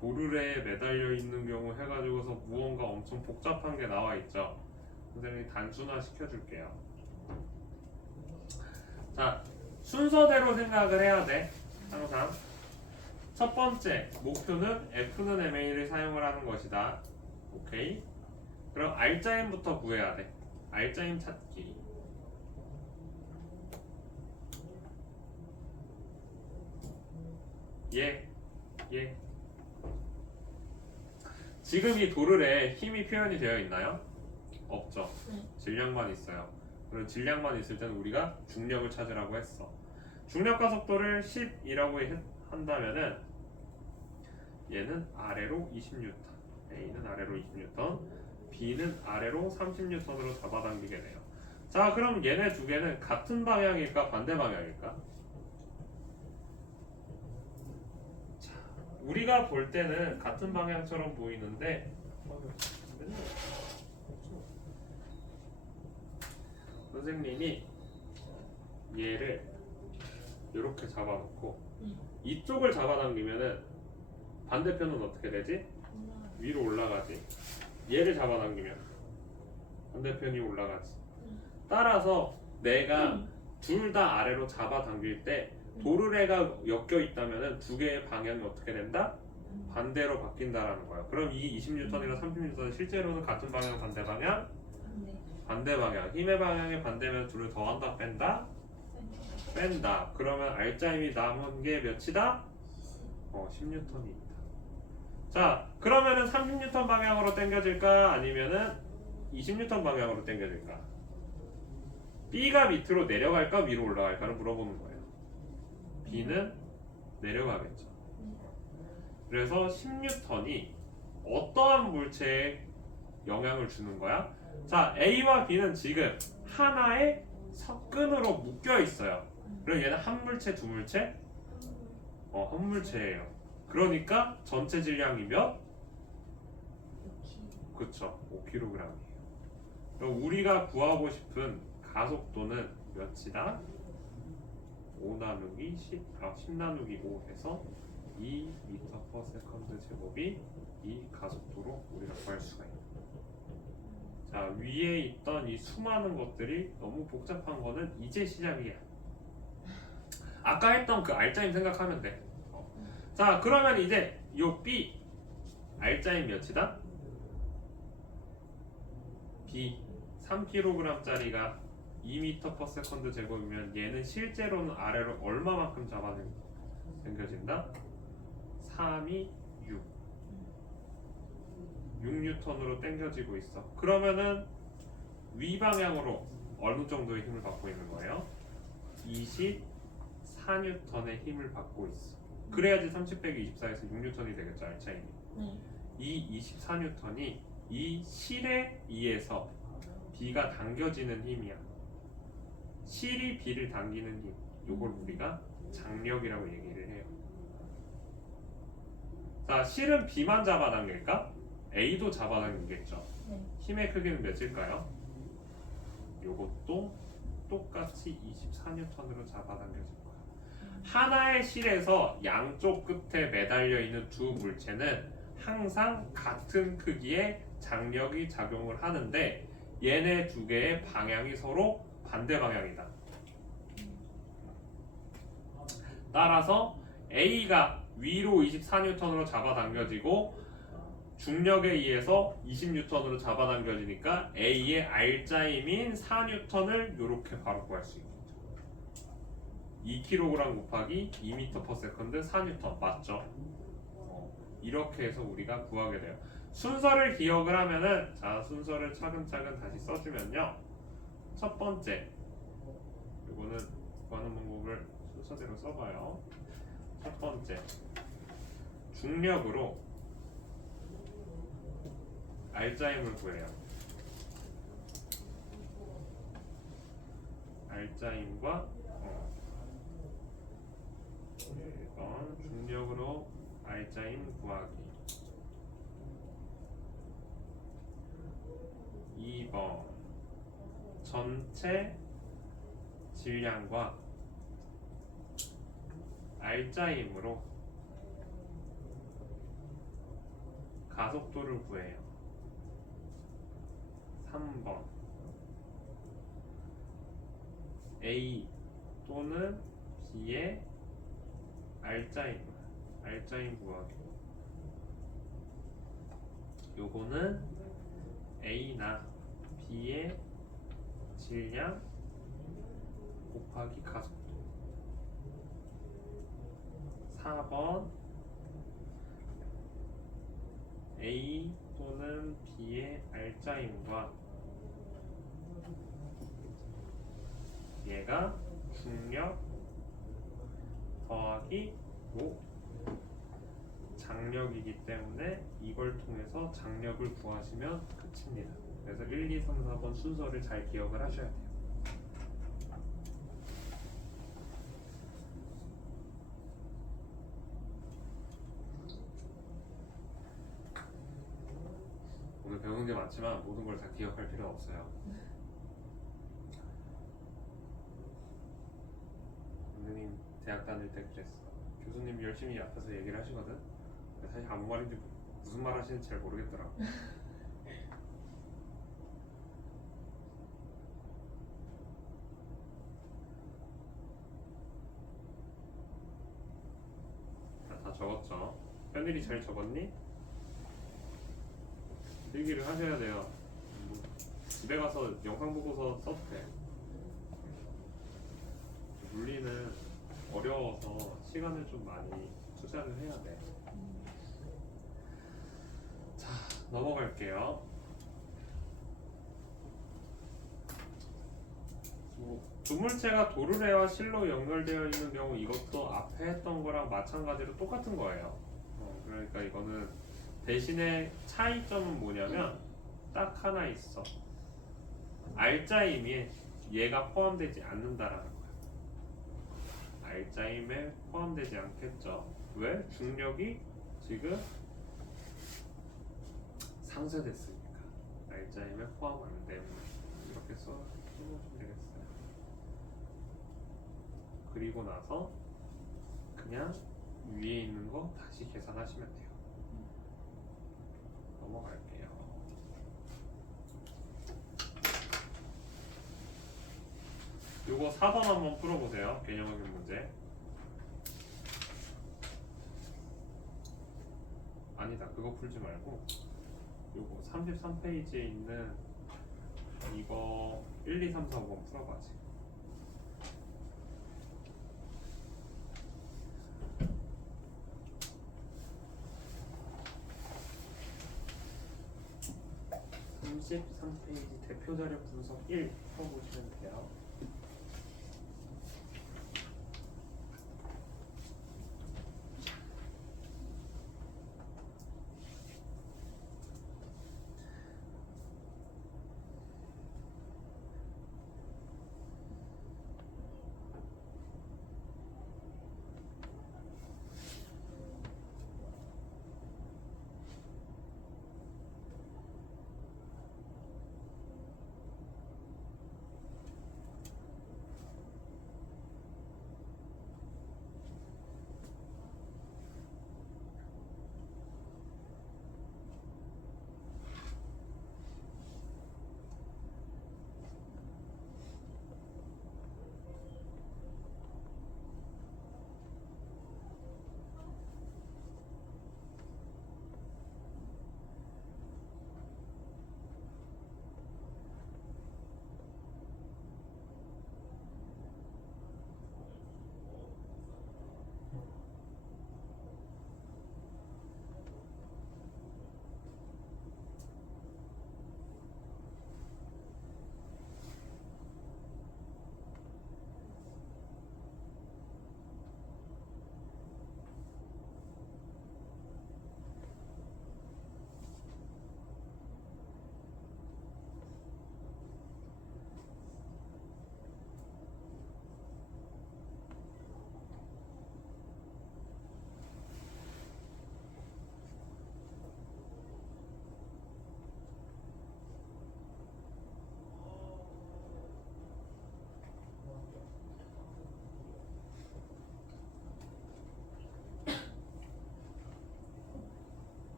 도르래에 매달려 있는 경우 해가지고서 무언가 엄청 복잡한 게 나와 있죠. 선생님이 단순화 시켜줄게요. 자, 순서대로 생각을 해야 돼. 항상 첫 번째 목표는 F는 MA를 사용을 하는 것이다. 오케이. 그럼 R자임부터 구해야 돼. R자임 찾기. 예. 지금 이 도르래 힘이 표현이 되어 있나요? 없죠. 질량만 있어요. 그럼 질량만 있을 때는 우리가 중력을 찾으라고 했어. 중력 가속도를 10이라고 한다면은 얘는 아래로 20N, A는 아래로 20N, B는 아래로 30N으로 잡아당기게 돼요. 자, 그럼 얘네 두 개는 같은 방향일까 반대 방향일까? 자, 우리가 볼 때는 같은 방향처럼 보이는데 선생님이 얘를 이렇게 잡아놓고 이쪽을 잡아당기면은 반대편은 어떻게 되지? 위로 올라가지. 얘를 잡아당기면 반대편이 올라가지. 따라서 내가 둘 다 아래로 잡아당길 때 도르래가 엮여 있다면은 두 개의 방향이 어떻게 된다? 반대로 바뀐다라는 거야. 그럼 이 20N이랑 30N은 실제로는 같은 방향 반대 방향? 반대 방향. 힘의 방향에 반대면 둘을 더한다 뺀다? 뺀다. 그러면 R자임이 남은 게 몇이다? 10N이 있다. 자, 그러면은 30N 방향으로 당겨질까? 아니면은 20N 방향으로 당겨질까? B가 밑으로 내려갈까? 위로 올라갈까를 물어보는 거예요. B는 내려가겠죠. 그래서 10N이 어떠한 물체에 영향을 주는 거야? 자, A와 B는 지금 하나의 석근으로 묶여 있어요. 그럼 얘는 한 물체, 두 물체? 한 물체예요. 그러니까 전체 질량이 몇? 그쵸, 5kg이에요. 그럼 우리가 구하고 싶은 가속도는 몇이다? 5 나누기 10 나누기 5 해서 2m/s 제곱이 이 가속도로 우리가 구할 수가 있는. 자, 위에 있던 이 수많은 것들이 너무 복잡한 거는 이제 시작이야. 아까 했던 그 R자임 생각하면 돼. 자, 그러면 이제 요 B R자임 몇이다? B 3kg짜리가 2m/s 제곱이면 얘는 실제로는 아래로 얼마만큼 당겨진다? 3이 6N으로 당겨지고 있어. 그러면은 위 방향으로 어느 정도의 힘을 받고 있는 거예요? 24N의 힘을 받고 있어. 그래야지 30 빼기 24에서 6N이 되겠죠, R차임이. 이 24N이 이 실에 의해서 B가 당겨지는 힘이야. 실이 B를 당기는 힘. 요걸 우리가 장력이라고 얘기를 해요. 자, 실은 B만 잡아당길까? A도 잡아당기겠죠. 힘의 크기는 몇일까요? 요것도 똑같이 24N으로 잡아당겨질 거야. 하나의 실에서 양쪽 끝에 매달려 있는 두 물체는 항상 같은 크기의 장력이 작용을 하는데 얘네 두 개의 방향이 서로 반대 방향이다. 따라서 A가 위로 24N으로 잡아당겨지고 중력에 의해서 20N으로 잡아당겨지니까 A의 R자임인 4N을 이렇게 바로 구할 수 있겠죠. 2kg 곱하기 2m/s 4N 맞죠? 이렇게 해서 우리가 구하게 돼요. 순서를 기억을 하면은, 자, 순서를 차근차근 다시 써주면요. 첫 번째, 이거는 구하는 방법을 순서대로 써봐요. 첫 번째, 중력으로 R자임을 구해요. R자임과 1번 중력으로 R자임 구하기. 2번 전체 질량과 R자임으로 가속도를 구해요. 3번 A 또는 B의 R자임 구하기. 요거는 A나 B의 질량 곱하기 가속도. 4번 A 또는 B의 R자임과 얘가 중력 더하기 장력이기 때문에 이걸 통해서 장력을 구하시면 끝입니다. 그래서 1, 2, 3, 4번 순서를 잘 기억을 하셔야 돼요. 오늘 배우는 게 많지만 모든 걸 다 기억할 필요는 없어요. 선생님 대학 다닐 때 그랬어. 교수님 열심히 앞에서 얘기를 하시거든. 근데 사실 아무 말인지 무슨 말 하시는지 잘 모르겠더라고. 다 적었죠? 현일이 잘 적었니? 필기를 하셔야 돼요. 집에 가서 영상 보고서 써도 돼. 물리는 어려워서 시간을 좀 많이 투자를 해야 돼. 자, 넘어갈게요. 두물체가 도르래와 실로 연결되어 있는 경우 이것도 앞에 했던 거랑 마찬가지로 똑같은 거예요. 그러니까 이거는 대신에 차이점은 뭐냐면 딱 하나 있어. 알짜임에 얘가 포함되지 않는다라는 거야. 알짜임에 포함되지 않겠죠. 왜? 중력이 지금 상쇄됐으니까. 알짜임에 포함 안 되면 이렇게 써주시면 되겠어요. 그리고 나서 그냥 위에 있는 거 다시 계산하시면 돼요. 넘어갈게요. 요거 4번 한번 풀어보세요. 개념학습 문제. 아니다, 그거 풀지 말고 요거 33페이지에 있는 이거 1, 2, 3, 4, 5번 풀어봐야지. 삼 3페이지 대표자료 분석 1 풀어보시면 돼요.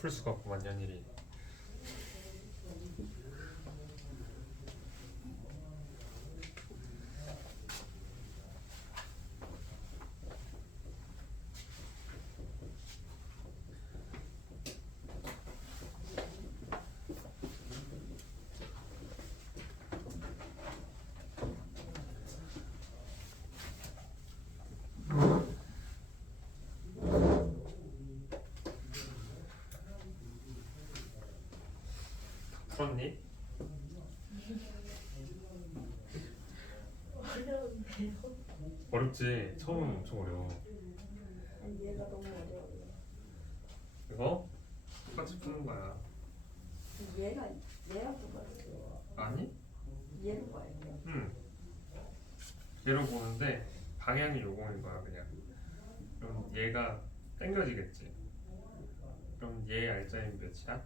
풀 수가 없구만 연일이. 풀었니? 어려운데요? 어렵지. 처음은 엄청 어려워. 아니, 얘가 너무 어려워요. 이거 똑같이 푸는 거야. 얘가 똑같아요. 아니? 얘로 봐요. 얘로 보는데 방향이 요거인 거야 그냥. 그럼 얘가 당겨지겠지. 그럼 얘 알짜임 몇이야?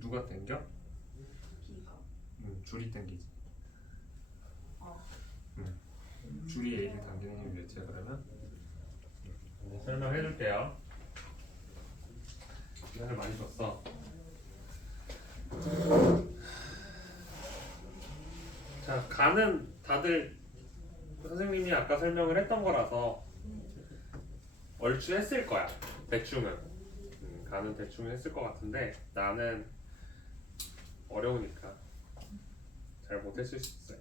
누가 당겨? B가. 줄이 당기지. 아. 줄이 A를 당기는 힘이 몇이야 그러면? 이제 설명해 줄게요. 시간을 많이 줬어. 자, 가는 다들 선생님이 아까 설명을 했던 거라서 얼추 했을 거야. 대충은. 가는 대충 했을 것 같은데 나는 어려우니까 잘 못했을 수 있어요.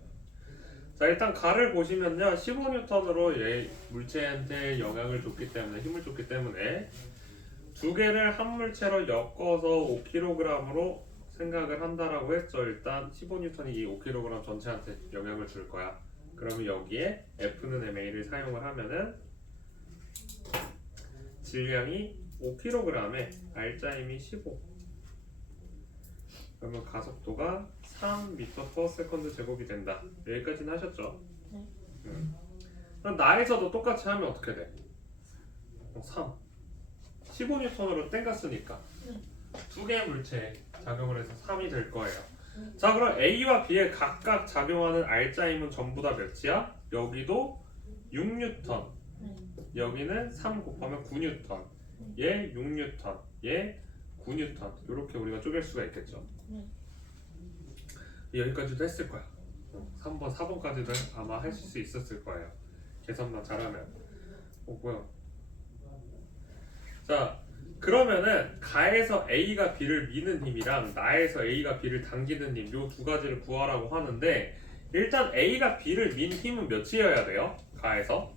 자, 일단 가를 보시면요 15N으로 얘 물체한테 영향을 줬기 때문에 힘을 줬기 때문에 두 개를 한 물체로 엮어서 5kg으로 생각을 한다라고 했죠. 일단 15N이 이 5kg 전체한테 영향을 줄 거야. 그러면 여기에 F는 MA를 사용을 하면은 질량이 5kg에 알짜임이 15. 그러면 가속도가 3m/s 제곱이 된다. 여기까지는 하셨죠? 네. 그럼 나에서도 똑같이 하면 어떻게 돼? 3. 15N으로 땡겼으니까 두 개의 물체에 작용을 해서 3이 될 거예요. 자, 그럼 A와 B에 각각 작용하는 알짜임은 전부 다 몇이야? 여기도 6N. 여기는 3 곱하면 9N. 얘 6N. 얘 9N. 이렇게 우리가 쪼갤 수가 있겠죠. 여기까지도 했을 거야. 3번, 4번까지도 아마 하실 수 있었을 거예요. 계산만 잘하면. 뭐야? 자, 그러면은 가에서 A가 B를 미는 힘이랑 나에서 A가 B를 당기는 힘, 요 두 가지를 구하라고 하는데 일단 A가 B를 민 힘은 몇이어야 돼요? 가에서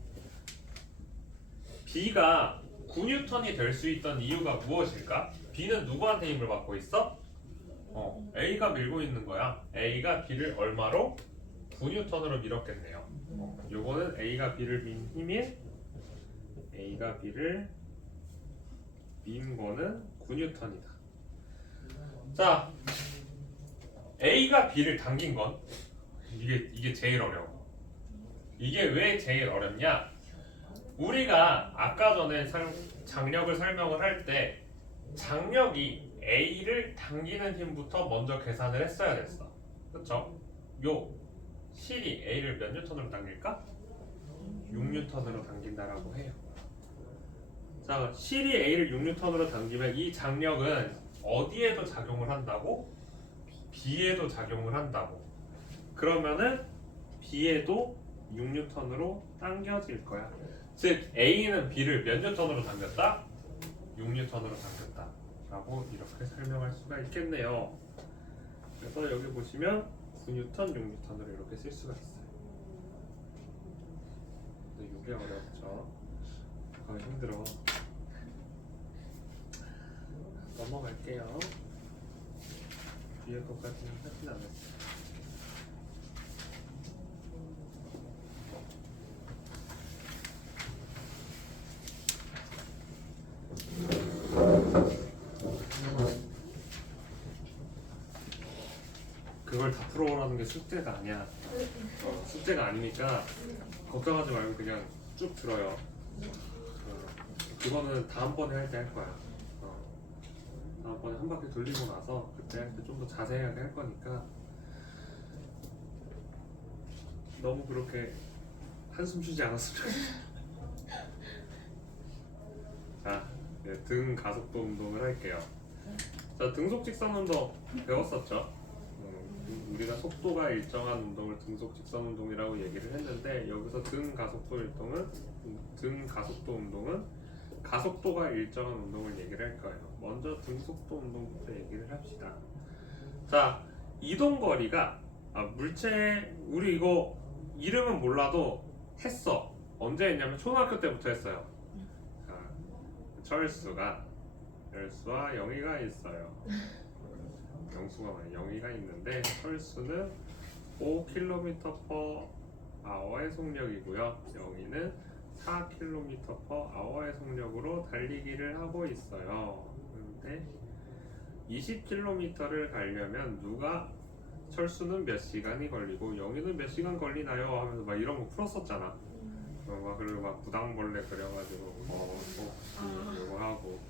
B가 9N이 될 수 있던 이유가 무엇일까? B는 누구한테 힘을 받고 있어? A가 밀고 있는 거야. A가 B를 얼마로? 9N으로 밀었겠네요. 요거는 A가 B를 민 힘인 A가 B를 민 거는 9N이다. 자, A가 B를 당긴 건 이게 제일 어려워. 이게 왜 제일 어렵냐? 우리가 아까 전에 장력을 설명을 할 때 장력이 A를 당기는 힘부터 먼저 계산을 했어야 됐어. 그쵸? 요 실이 A를 몇 뉴턴으로 당길까? 6뉴턴으로 당긴다라고 해요. 자, 실이 A를 6뉴턴으로 당기면 이 장력은 어디에도 작용을 한다고? B에도 작용을 한다고. 그러면은 B에도 6뉴턴으로 당겨질 거야. 즉 A는 B를 몇 뉴턴으로 당겼다? 6뉴턴으로 당겼다 라고 이렇게 설명할 수가 있겠네요. 그래서 여기 보시면 9뉴턴, 6뉴턴으로 이렇게 쓸 수가 있어요. 근데 이게 어렵죠. 힘들어. 넘어갈게요. 뒤에 것까지는 하진 않았어요. 그걸 다 풀어오라는 게 숙제가 아니야. 숙제가 아니니까 걱정하지 말고 그냥 쭉 들어요. 그거는 다음번에 할 때 할 거야. 다음번에 한 바퀴 돌리고 나서 그때 할 때 좀 더 자세하게 할 거니까 너무 그렇게 한숨 쉬지 않았으면 좋겠어. 자, 네, 등 가속도 운동을 할게요. 자, 등속 직선 운동 배웠었죠? 우리가 속도가 일정한 운동을 등속 직선 운동이라고 얘기를 했는데 여기서 등 가속도 운동은 가속도가 일정한 운동을 얘기를 할 거예요. 먼저 등속도 운동부터 얘기를 합시다. 자, 이동 거리가 물체 우리 이거 이름은 몰라도 했어. 언제 했냐면 초등학교 때부터 했어요. 자, 열수와 영위가 있어요. 영수가 많이 영위가 있는데 철수는 5km/h의 속력이고요. 영위는 4km/h의 속력으로 달리기를 하고 있어요. 그런데 20km를 가려면 철수는 몇 시간이 걸리고 영위는 몇 시간 걸리나요? 하면서 막 이런 거 풀었었잖아. 그리고 막 부당벌레 그려가지고 이거 하고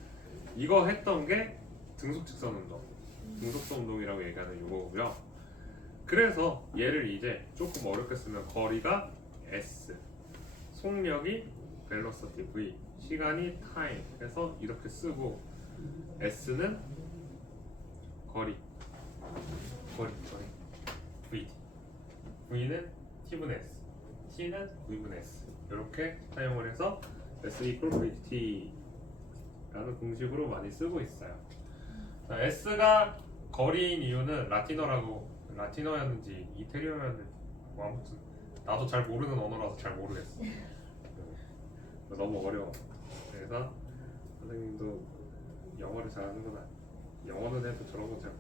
이거 했던 게 등속 직선 운동, 등속도 운동이라고 얘기하는 이거고요. 그래서 얘를 이제 조금 어렵게 쓰면 거리가 S, 속력이 velocity V, 시간이 time 해서 이렇게 쓰고 S는 거리 V, V는 T분의 S, T는 V분의 S 이렇게 사용을 해서 S equal VT 라는 공식으로 많이 쓰고 있어요. 자, S가 거리인 이유는 라틴어였는지 이태리어였는지 아무튼 나도 잘 모르는 언어라서 잘 모르겠어. 너무 어려워. 그래서 선생님도 영어를 잘하는구나. 영어는 해도 저런 거 잘.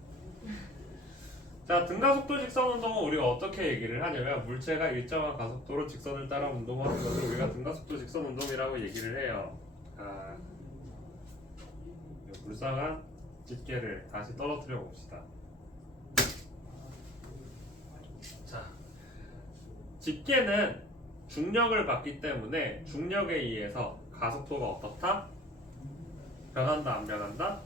자, 등가속도 직선 운동은 우리가 어떻게 얘기를 하냐면 물체가 일정한 가속도로 직선을 따라 운동하는 것을 우리가 등가속도 직선 운동이라고 얘기를 해요. 불쌍한 집게를 다시 떨어뜨려 봅시다. 자, 집게는 중력을 받기 때문에 중력에 의해서 가속도가 어떻다? 변한다, 안 변한다?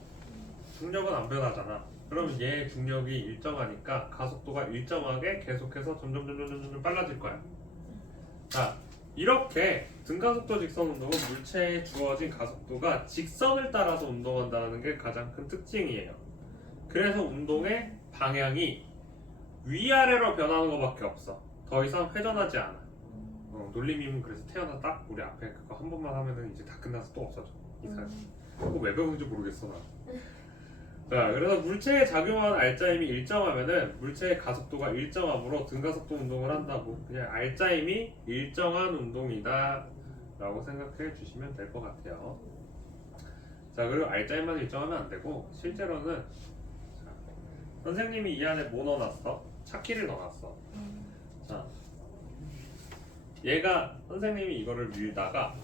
중력은 안 변하잖아. 그러면 얘 중력이 일정하니까 가속도가 일정하게 계속해서 점점 빨라질 거야. 자, 이렇게 등가속도 직선 운동은 물체에 주어진 가속도가 직선을 따라서 운동한다는 게 가장 큰 특징이에요. 그래서 운동의 방향이 위아래로 변하는 것밖에 없어. 더 이상 회전하지 않아. 놀림이면 그래서 태어나 딱 우리 앞에 그거 한 번만 하면은 이제 다 끝나서 또 없어져. 이상해. 그거 왜 배우는지 모르겠어 나. 자, 그래서 물체에 작용하는 알짜임이 일정하면은 물체의 가속도가 일정하므로 등가속도 운동을 한다고 그냥 알짜임이 일정한 운동이다 라고 생각해 주시면 될 것 같아요. 자, 그리고 알짜임만 일정하면 안 되고 실제로는 선생님이 이 안에 뭐 넣어놨어? 차키를 넣어놨어. 자, 얘가 선생님이 이거를 밀다가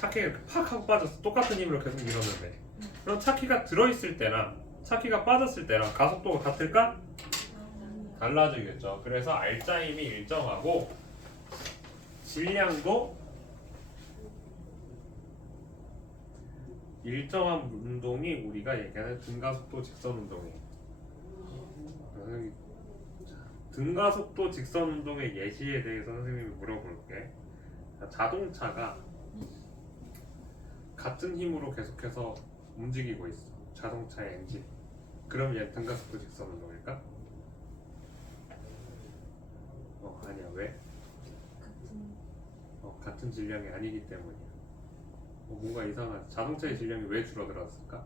차키가 이렇게 팍 하고 빠졌어. 똑같은 힘으로 계속 밀었는데 그럼 차키가 들어있을 때랑 차키가 빠졌을 때랑 가속도가 같을까? 달라지겠죠. 그래서 알짜임이 일정하고 질량도 일정한 운동이 우리가 얘기하는 등가속도 직선 운동이에요. 등가속도 직선 운동의 예시에 대해서 선생님이 물어볼게. 자동차가 같은 힘으로 계속해서 움직이고 있어. 자동차의 엔진. 그럼 얘 등가속도 직선 운동일까? 아니야. 왜? 같은 질량이 아니기 때문이야. 뭔가 이상하지. 자동차의 질량이 왜 줄어들었을까?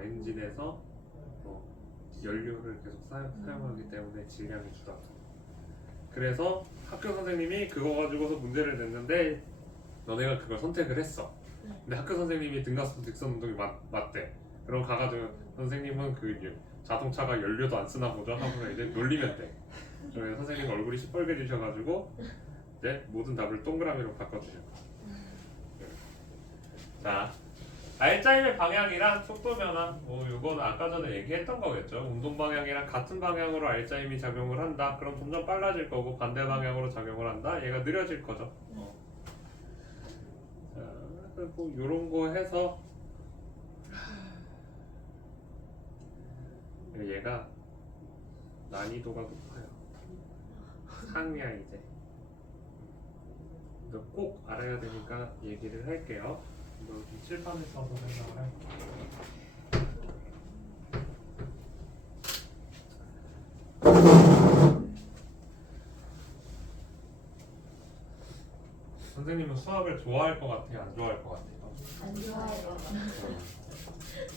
엔진에서 연료를 계속 사용하기 때문에 질량이 줄어들어. 그래서 학교 선생님이 그거 가지고서 문제를 냈는데 너네가 그걸 선택을 했어. 근데 학교 선생님이 등가속도 직선 운동이 맞대. 그럼 가가지고 선생님은 그 자동차가 연료도 안 쓰나 보죠 하고 이제 놀리면 돼. 그러면 선생님 얼굴이 시뻘개지셔가지고 이제 모든 답을 동그라미로 바꿔주실 거야. 자, 알짜임의 방향이랑 속도 변화, 이건 아까 전에 얘기했던 거겠죠. 운동 방향이랑 같은 방향으로 알짜임이 작용을 한다. 그럼 점점 빨라질 거고 반대 방향으로 작용을 한다. 얘가 느려질 거죠. 자, 그리고 이런 거 해서 얘가 난이도가 높아요. 상이야 이제. 이거 꼭 알아야 되니까 얘기를 할게요. 이거 좀 칠판에 써서 생각을 할게요. 선생님은 수학을 좋아할 것 같아요? 안 좋아할 것 같아요? 안 좋아해요.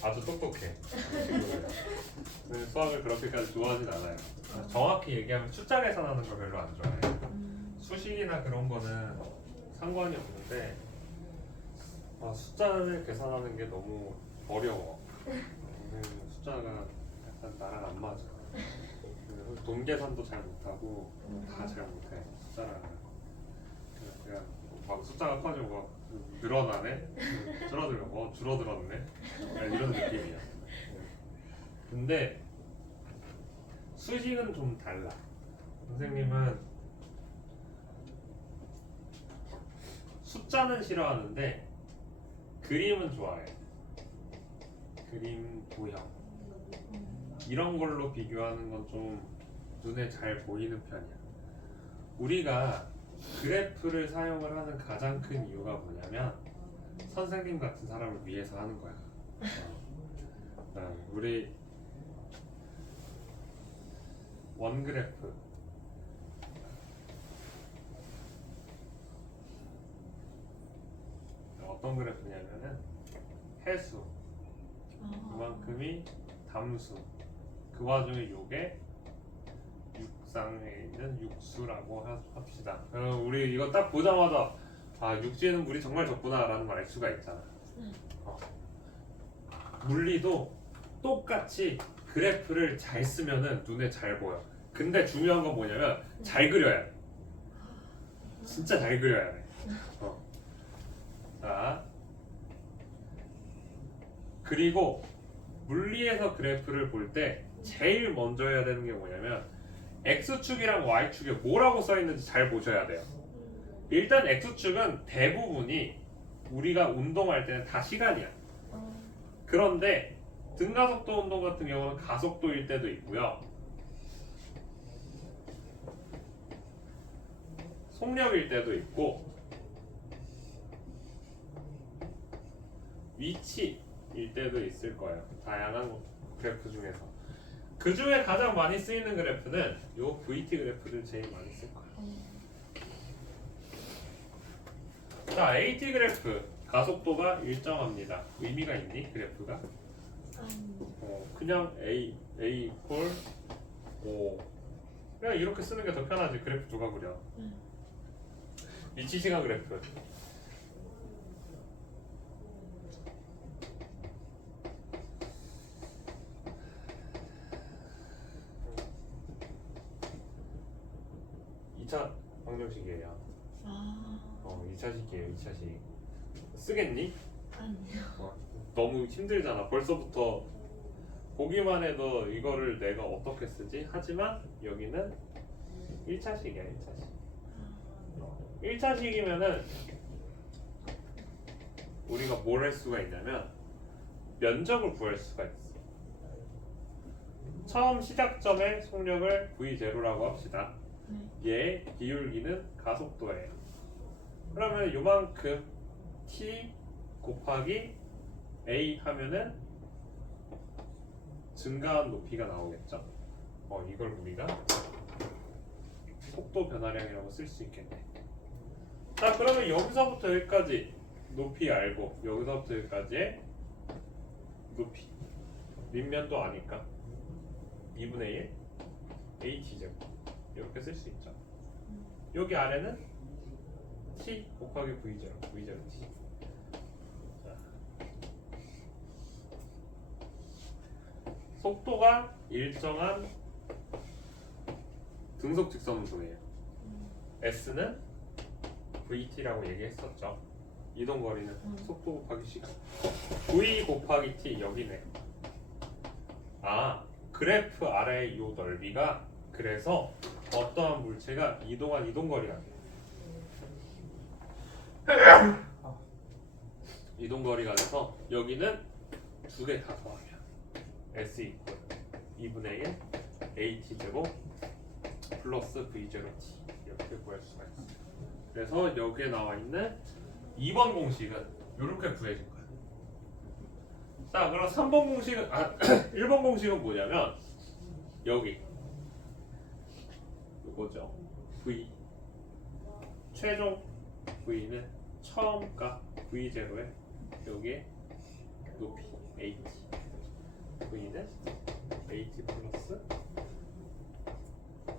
아주 똑똑해. 근데 수학을 그렇게까지 좋아하진 않아요. 정확히 얘기하면 숫자 계산하는 걸 별로 안 좋아해요. 수식이나 그런 거는 상관이 없는데 숫자를 계산하는 게 너무 어려워. 숫자가 약간 나랑 안 맞아. 그래서 돈 계산도 잘 못하고 다 잘 못해. 숫자랑 그냥 막 숫자가 커지고 막 늘어나네, 줄어들고 줄어들었네, 이런 느낌이야. 근데 수식은 좀 달라. 선생님은 숫자는 싫어하는데 그림은 좋아해. 그림, 도형 이런 걸로 비교하는 건 좀 눈에 잘 보이는 편이야. 우리가 그래프를 사용을 하는 가장 큰 이유가 뭐냐면 선생님 같은 사람을 위해서 하는 거야. 우리 원그래프 어떤 그래프냐면은 해수 그만큼이 담수, 그 와중에 요게 육상에 있는 육수라고 합시다. 그럼 우리 이거 딱 보자마자 육지에는 물이 정말 적구나 라는 걸 알 수가 있잖아. 물리도 똑같이 그래프를 잘 쓰면은 눈에 잘 보여. 근데 중요한 건 뭐냐면 잘 그려야 돼. 진짜 잘 그려야 돼. 자, 그리고 물리에서 그래프를 볼 때 제일 먼저 해야 되는 게 뭐냐면 X축이랑 Y축에 뭐라고 써있는지 잘 보셔야 돼요. 일단 X축은 대부분이 우리가 운동할 때는 다 시간이야. 그런데 등가속도 운동 같은 경우는 가속도일 때도 있고요, 속력일 때도 있고, 위치일 때도 있을 거예요. 다양한 그래프 중에서 그 중에 가장 많이 쓰이는 그래프는 요 VT 그래프를 제일 많이 쓸 거예요. 자, AT 그래프 가속도가 일정합니다. 의미가 있니 그래프가? 그냥 A 이퀄 5 그냥 이렇게 쓰는 게 더 편하지. 그래프 누가 그려? 위치 시간 그래프 2차 방정식이에요. 2차식이에요. 2차식 쓰겠니? 아니요. 너무 힘들잖아. 벌써부터 보기만 해도 이거를 내가 어떻게 쓰지? 하지만 여기는 1차식이야. 1차식 1차식이면은 우리가 뭘 할 수가 있냐면 면적을 구할 수가 있어. 처음 시작점의 속력을 V0라고 합시다. 얘의 기울기는 가속도예요. 그러면 요만큼 t 곱하기 a 하면은 증가한 높이가 나오겠죠. 이걸 우리가 속도 변화량이라고 쓸 수 있겠네. 자, 그러면 여기서부터 여기까지 높이 알고, 여기서부터 여기까지의 높이 밑면도 아니까 2분의 1 at제곱 이렇게 쓸 수 있죠. 여기 아래는 t 곱하기 v0t. 속도가 일정한 등속 직선 운동이에요. s는 vt라고 얘기했었죠. 이동 거리는 속도 곱하기 시간. v 곱하기 t 여기네. 그래프 아래의 이 넓이가 그래서 어떠한 물체가 이동한 이동거리가 돼. 이동거리가 돼서 여기는 두 개 다 더하면 S 이퀄 2분의 1 AT 제곱 플러스 V0T 이렇게 구할 수가 있어요. 그래서 여기에 나와 있는 2번 공식은 이렇게 구해진 거야. 자, 그럼 3번 공식은 1번 공식은 뭐냐면 여기 이거죠. V 최종 V는 처음가 V0에 여기에 높이 H V는 H 플러스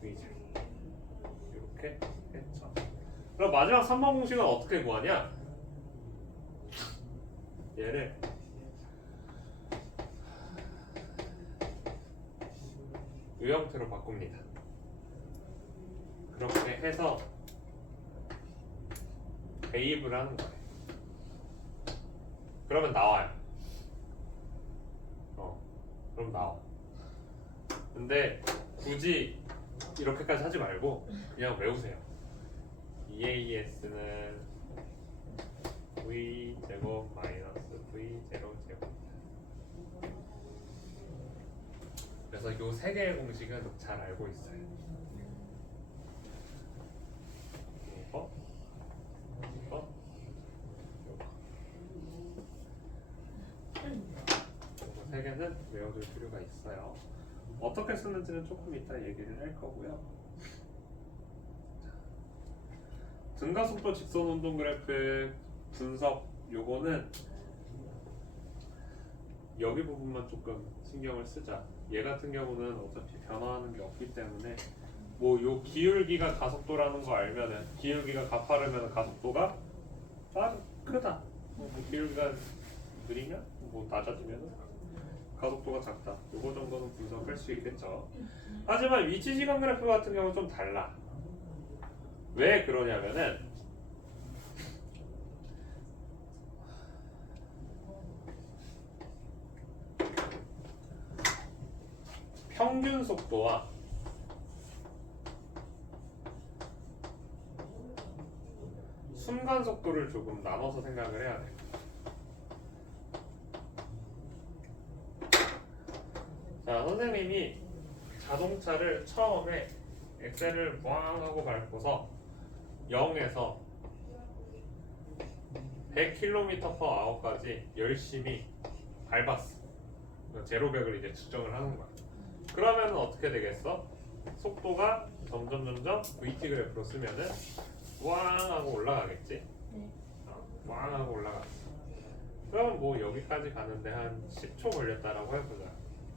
V0 이렇게 했죠. 그럼 마지막 3번 공식은 어떻게 구하냐? 얘를 이 형태로 바꿉니다. 그렇게 해서 대입을 하는 거예요. 그러면 나와요. 그럼 나와. 근데 굳이 이렇게까지 하지 말고 그냥 외우세요. EAS는 V 제곱 마이너스 V 제로 제곱. 그래서 요 세 개의 공식은 잘 알고 있어요. 이거, 이거, 이거. 이거 세 개는 외워둘 필요가 있어요. 어떻게 쓰는지는 조금 이따 얘기를 할 거고요. 등가속도 직선 운동 그래프 분석 요거는 여기 부분만 조금 신경을 쓰자. 얘 같은 경우는 어차피 변화하는 게 없기 때문에 뭐 요 기울기가 가속도라는 거 알면은 기울기가 가파르면 가속도가 크다. 뭐 기울기가 느리냐? 뭐 낮아지면은 가속도가 작다. 요거 정도는 분석할 수 있겠죠. 하지만 위치 시간 그래프 같은 경우는 좀 달라. 왜 그러냐면은 평균 속도와 순간 속도를 조금 나눠서 생각을 해야 돼. 자, 선생님이 자동차를 처음에 엑셀을 꽝 하고 밟고서 0에서 100km/h까지 열심히 밟았어. 제로 100을 이제 측정을 하는 거야. 그러면 어떻게 되겠어? 속도가 점점 VT 그래프로 쓰면은 왕 하고 올라가겠지? 왕 하고 올라갔어. 그럼 뭐 여기까지 가는데 한 10초 걸렸다라고 해보자.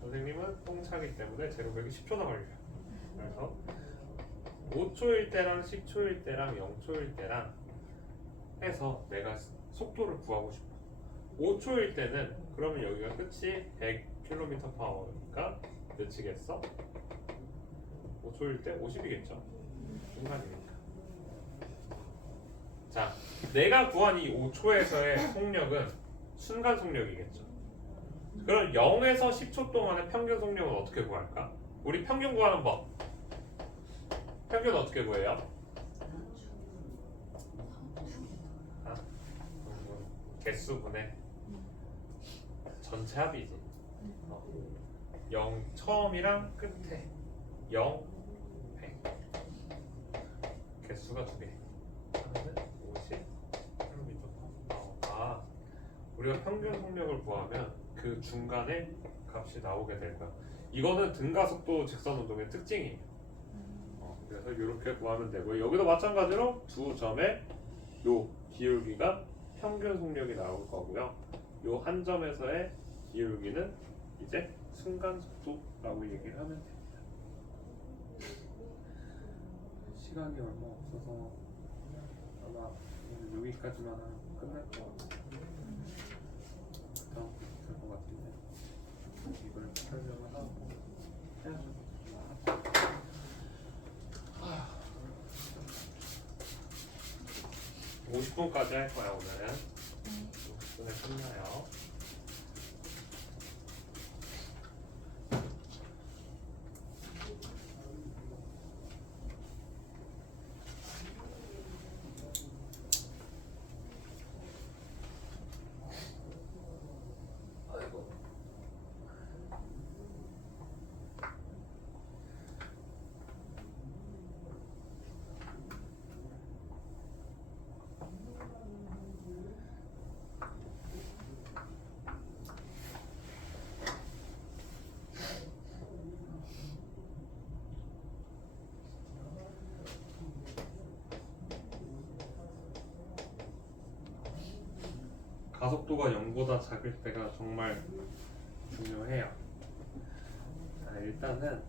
선생님은 똥차기 때문에 제로 100이 10초나 걸려요. 그래서 5초일 때랑 10초일 때랑 0초일 때랑 해서 내가 속도를 구하고 싶어. 5초일 때는 그러면 여기가 끝이 100km/h니까 몇이겠어? 5초일 때 50이겠죠. 순간이니까. 자, 내가 구한 이 5초에서의 속력은 순간 속력이겠죠. 그럼 0에서 10초 동안의 평균 속력은 어떻게 구할까? 우리 평균 구하는 법. 평균 어떻게 구해요? 개수분의 전체 합이지. 0 처음이랑 끝에 0, 100 개수가 두 개. 하나는 50km/h. 우리가 평균 속력을 구하면 그 중간에 값이 나오게 될 거야. 이거는 등가속도 직선 운동의 특징이에요. 그래서 이렇게 구하면 되고 여기도 마찬가지로 두 점의 요 기울기가 평균 속력이 나올 거고요. 요 한 점에서의 기울기는 이제 순간 속도라고 얘기를 하면 됩니다. 시간이 얼마 없어서 아마 오늘 여기까지만 하면 끝날 것 같아요. 다음 주 있을 것 같은데 이걸 설명을 하고 해야죠. 50분까지 할 거야 오늘은. 50분에 끝나요. 가속도가 0보다 작을 때가 정말 중요해요. 자, 일단은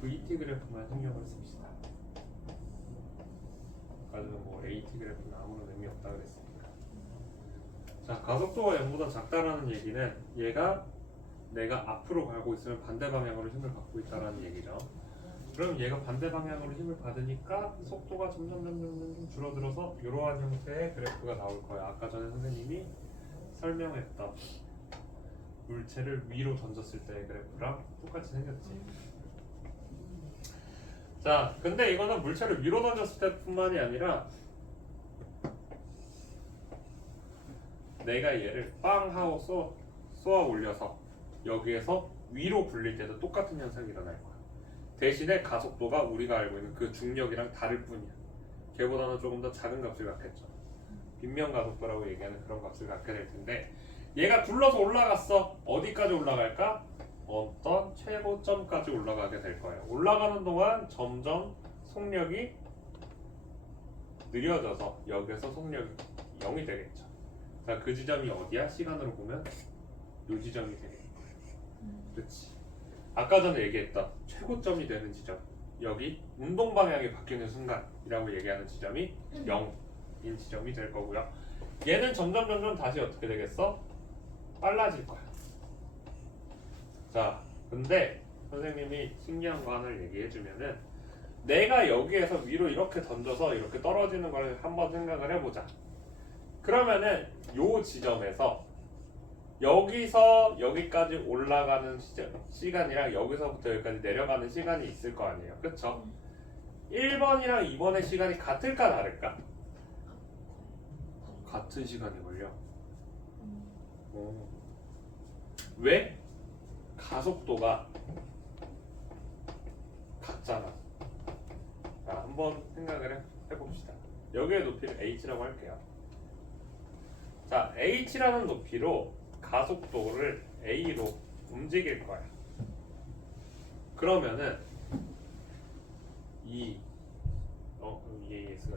VT 그래프만 신경을 씁시다. 아까 전에 뭐 AT 그래프는 아무런 의미 없다 그랬으니까. 자, 가속도가 0보다 작다라는 얘기는 얘가 내가 앞으로 가고 있으면 반대 방향으로 힘을 받고 있다라는 얘기죠. 그럼 얘가 반대 방향으로 힘을 받으니까 속도가 점점 줄어들어서 이러한 형태의 그래프가 나올 거야. 아까 전에 선생님이 설명했던 물체를 위로 던졌을 때의 그래프랑 똑같이 생겼지. 자, 근데 이거는 물체를 위로 던졌을 때뿐만이 아니라 내가 얘를 빵 하고 쏘아 올려서 여기에서 위로 굴릴 때도 똑같은 현상이 일어날 거야. 대신에 가속도가 우리가 알고 있는 그 중력이랑 다를 뿐이야. 걔보다는 조금 더 작은 값을 갖겠죠. 빗면 가속도라고 얘기하는 그런 값을 갖게 될 텐데 얘가 굴러서 올라갔어. 어디까지 올라갈까? 어떤 최고점까지 올라가게 될 거예요. 올라가는 동안 점점 속력이 느려져서 여기서 속력이 0이 되겠죠. 자, 그 지점이 어디야? 시간으로 보면 이 지점이 되겠죠. 그렇지. 아까 전에 얘기했던 최고점이 되는 지점, 여기 운동 방향이 바뀌는 순간이라고 얘기하는 지점이 0인 지점이 될 거고요. 얘는 점점 다시 어떻게 되겠어? 빨라질 거야. 자, 근데 선생님이 신기한 거 하나를 얘기해주면은 내가 여기에서 위로 이렇게 던져서 이렇게 떨어지는 걸 한번 생각을 해보자. 그러면은 요 지점에서 여기서 여기까지 올라가는 시간이랑 여기서부터 여기까지 내려가는 시간이 있을 거 아니에요. 그쵸? 1번이랑 2번의 시간이 같을까 다를까? 같은 시간이 걸려. 왜? 가속도가 같잖아. 자, 한번 생각을 해봅시다. 여기의 높이를 h라고 할게요. 자, h라는 높이로 가속도를 a로 움직일 거야. 그러면은 EAS가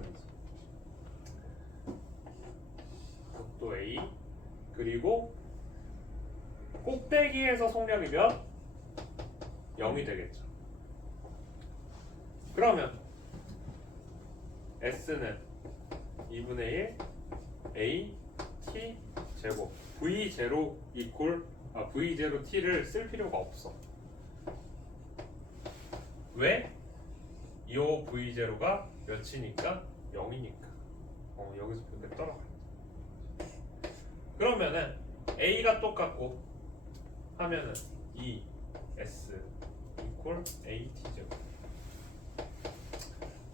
되지. 가속도 a 그리고 꼭대기에서 속력이면 0이 되겠죠. 그러면 S는 2분의 1 A T 제곱 V0 V0 T를 쓸 필요가 없어. 왜? 이 V0가 몇이니까? 0이니까. 여기서 이렇게 떨어가. 그러면은 A가 똑같고 하면은 ES AT 제곱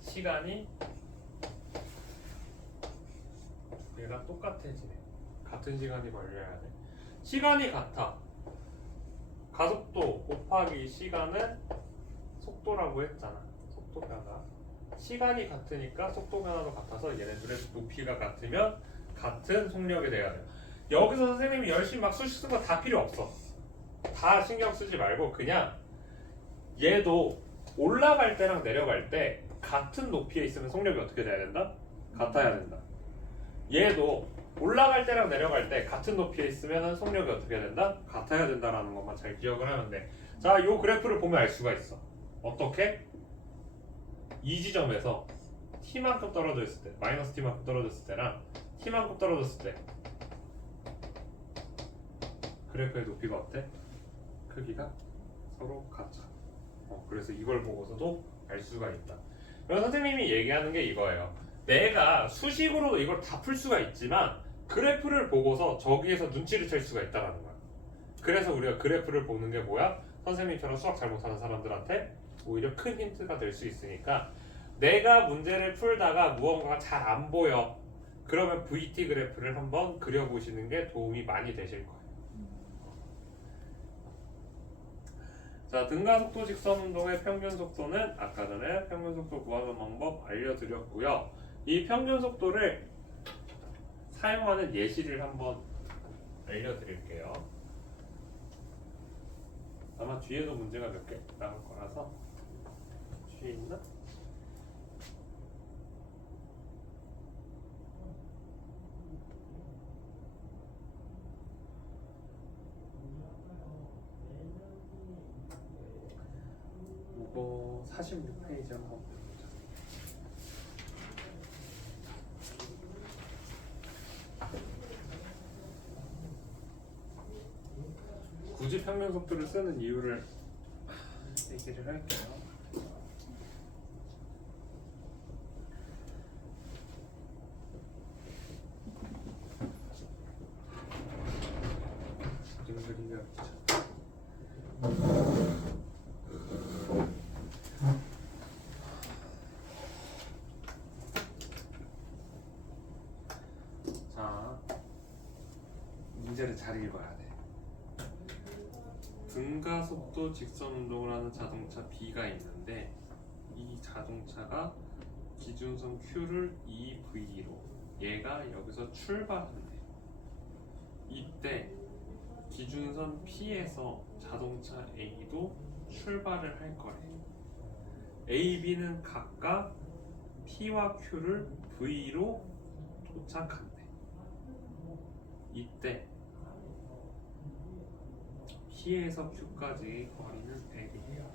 시간이 얘가 똑같아지네. 같은 시간이 걸려야 돼. 시간이 같아. 가속도 곱하기 시간은 속도라고 했잖아. 속도 변화. 시간이 같으니까 속도 변화도 같아서 얘네들의 높이가 같으면 같은 속력이 돼야 돼. 여기서 선생님이 열심히 막 수시 쓴 거 다 필요 없어. 다 신경 쓰지 말고 그냥 얘도 올라갈 때랑 내려갈 때 같은 높이에 있으면 속력이 어떻게 돼야 된다? 같아야 된다. 얘도 올라갈 때랑 내려갈 때 같은 높이에 있으면 속력이 어떻게 된다? 같아야 된다라는 것만 잘 기억을 하면 돼. 자, 요 그래프를 보면 알 수가 있어. 어떻게? 이 지점에서 t만큼 떨어져 있을 때, 마이너스 t만큼 떨어졌을 때랑 t만큼 떨어졌을 때 그래프의 높이가 어때? 크기가 서로 같아. 그래서 이걸 보고서도 알 수가 있다. 그래서 선생님이 얘기하는 게 이거예요. 내가 수식으로 이걸 다 풀 수가 있지만 그래프를 보고서 저기에서 눈치를 챌 수가 있다는 거야. 그래서 우리가 그래프를 보는 게 뭐야? 선생님처럼 수학 잘 못하는 사람들한테 오히려 큰 힌트가 될 수 있으니까 내가 문제를 풀다가 무언가가 잘 안 보여. 그러면 VT 그래프를 한번 그려보시는 게 도움이 많이 되실 거예요. 자, 등가속도 직선 운동의 평균 속도는 아까 전에 평균 속도 구하는 방법 알려드렸고요. 이 평균 속도를 사용하는 예시를 한번 알려드릴게요. 아마 뒤에도 문제가 몇 개 나올 거라서 뒤에 있나? 46페이지 한번 보자. 굳이 평면 속도를 쓰는 이유를 얘기를 할게요. 그림이 자, 문제를 잘 읽어야 돼. 등가속도 직선 운동을 하는 자동차 B가 있는데 이 자동차가 기준선 Q를 2V로 얘가 여기서 출발한대. 이때 기준선 P에서 자동차 A도 출발을 할 거래. A, B는 각각 P와 Q를 V로 도착한대. 이때 P에서 Q까지 거리는 L이에요.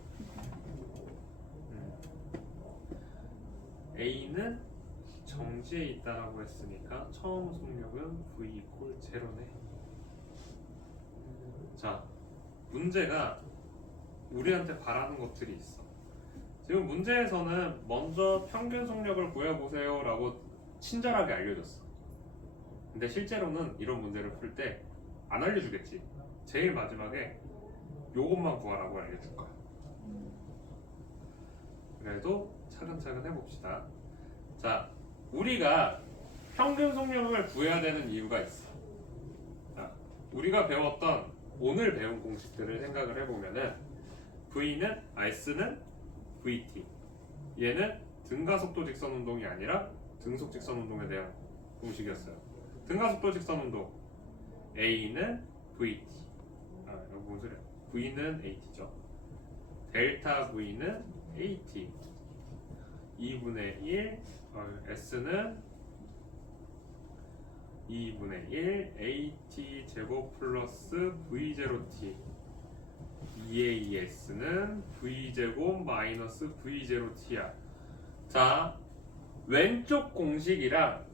A는 정지에 있다라고 했으니까 처음 속력은 V 이퀄 0네. 자, 문제가 우리한테 바라는 것들이 있어. 지금 문제에서는 먼저 평균 속력을 구해보세요 라고 친절하게 알려줬어. 근데 실제로는 이런 문제를 풀 때 안 알려주겠지. 제일 마지막에 요것만 구하라고 알려줄 거야. 그래도 차근차근 해봅시다. 자, 우리가 평균 속력을 구해야 되는 이유가 있어. 자, 우리가 배웠던 오늘 배운 공식들을 생각을 해보면은 V는 S는 VT, 얘는 등가속도 직선 운동이 아니라 등속 직선 운동에 대한 공식이었어요. 등가속도 직선 운동 A는 VT, 이거 뭔 소리야? V는 AT죠. 델타 V는 AT, 2분의 1, S는 2분의 1 AT 제곱 플러스 V0T, 2AS는 V 제곱 마이너스 V0T야. 자, 왼쪽 공식이랑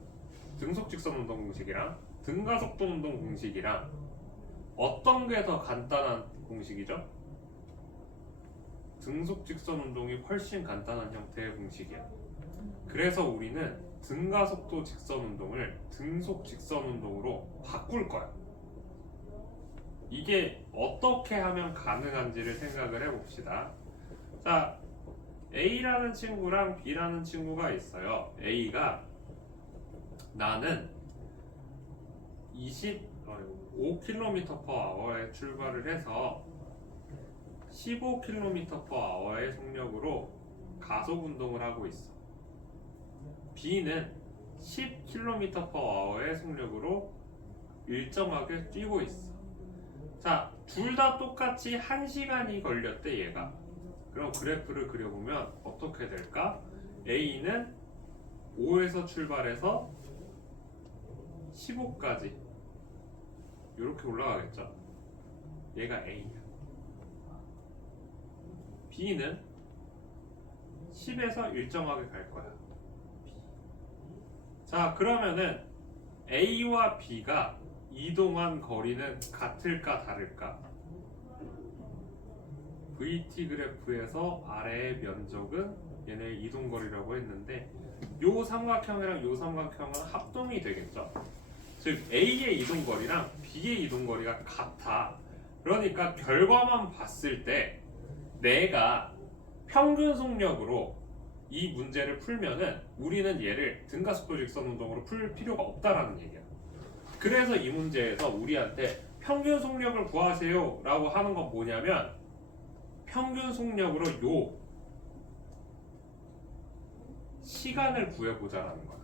등속 직선 운동 공식이랑 등가속도 운동 공식이랑 어떤 게 더 간단한 공식이죠? 등속 직선 운동이 훨씬 간단한 형태의 공식이야. 그래서 우리는 등가속도 직선 운동을 등속 직선 운동으로 바꿀 거야. 이게 어떻게 하면 가능한지를 생각을 해봅시다. 자, A라는 친구랑 B라는 친구가 있어요. A가 나는 25km/h에 출발을 해서 15km/h의 속력으로 가속 운동을 하고 있어. B는 10km/h의 속력으로 일정하게 뛰고 있어. 자, 둘 다 똑같이 1시간이 걸렸대 얘가. 그럼 그래프를 그려보면 어떻게 될까? A는 5에서 출발해서 15까지 이렇게 올라가겠죠. 얘가 A야. B는 10에서 일정하게 갈 거야. B. 자, 그러면은 A와 B가 이동한 거리는 같을까 다를까? VT 그래프에서 아래의 면적은 얘네 이동거리라고 했는데 요 삼각형이랑 요 삼각형은 합동이 되겠죠. 즉 A의 이동거리랑 B의 이동거리가 같아. 그러니까 결과만 봤을 때 내가 평균 속력으로 이 문제를 풀면은 우리는 얘를 등가속도 직선 운동으로 풀 필요가 없다라는 얘기야. 그래서 이 문제에서 우리한테 평균 속력을 구하세요 라고 하는 건 뭐냐면 평균 속력으로 요 시간을 구해보자라는 거야.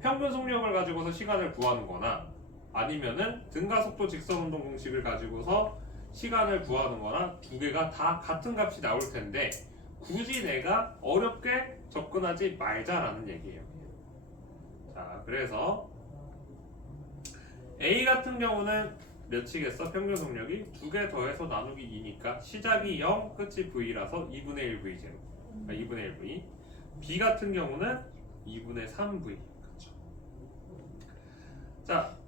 평균 속력을 가지고서 시간을 구하는 거나 아니면은 등가속도 직선 운동 공식을 가지고서 시간을 구하는 거나 두 개가 다 같은 값이 나올 텐데 굳이 내가 어렵게 접근하지 말자라는 얘기예요. 자, 그래서 A 같은 경우는 몇이겠어? 평균 속력이 2개 더해서 나누기 2니까 시작이 0, 끝이 V라서 2분의 1 V 제로. 2분의 1 V. B 같은 경우는 2분의 3 V. 그렇죠. 자,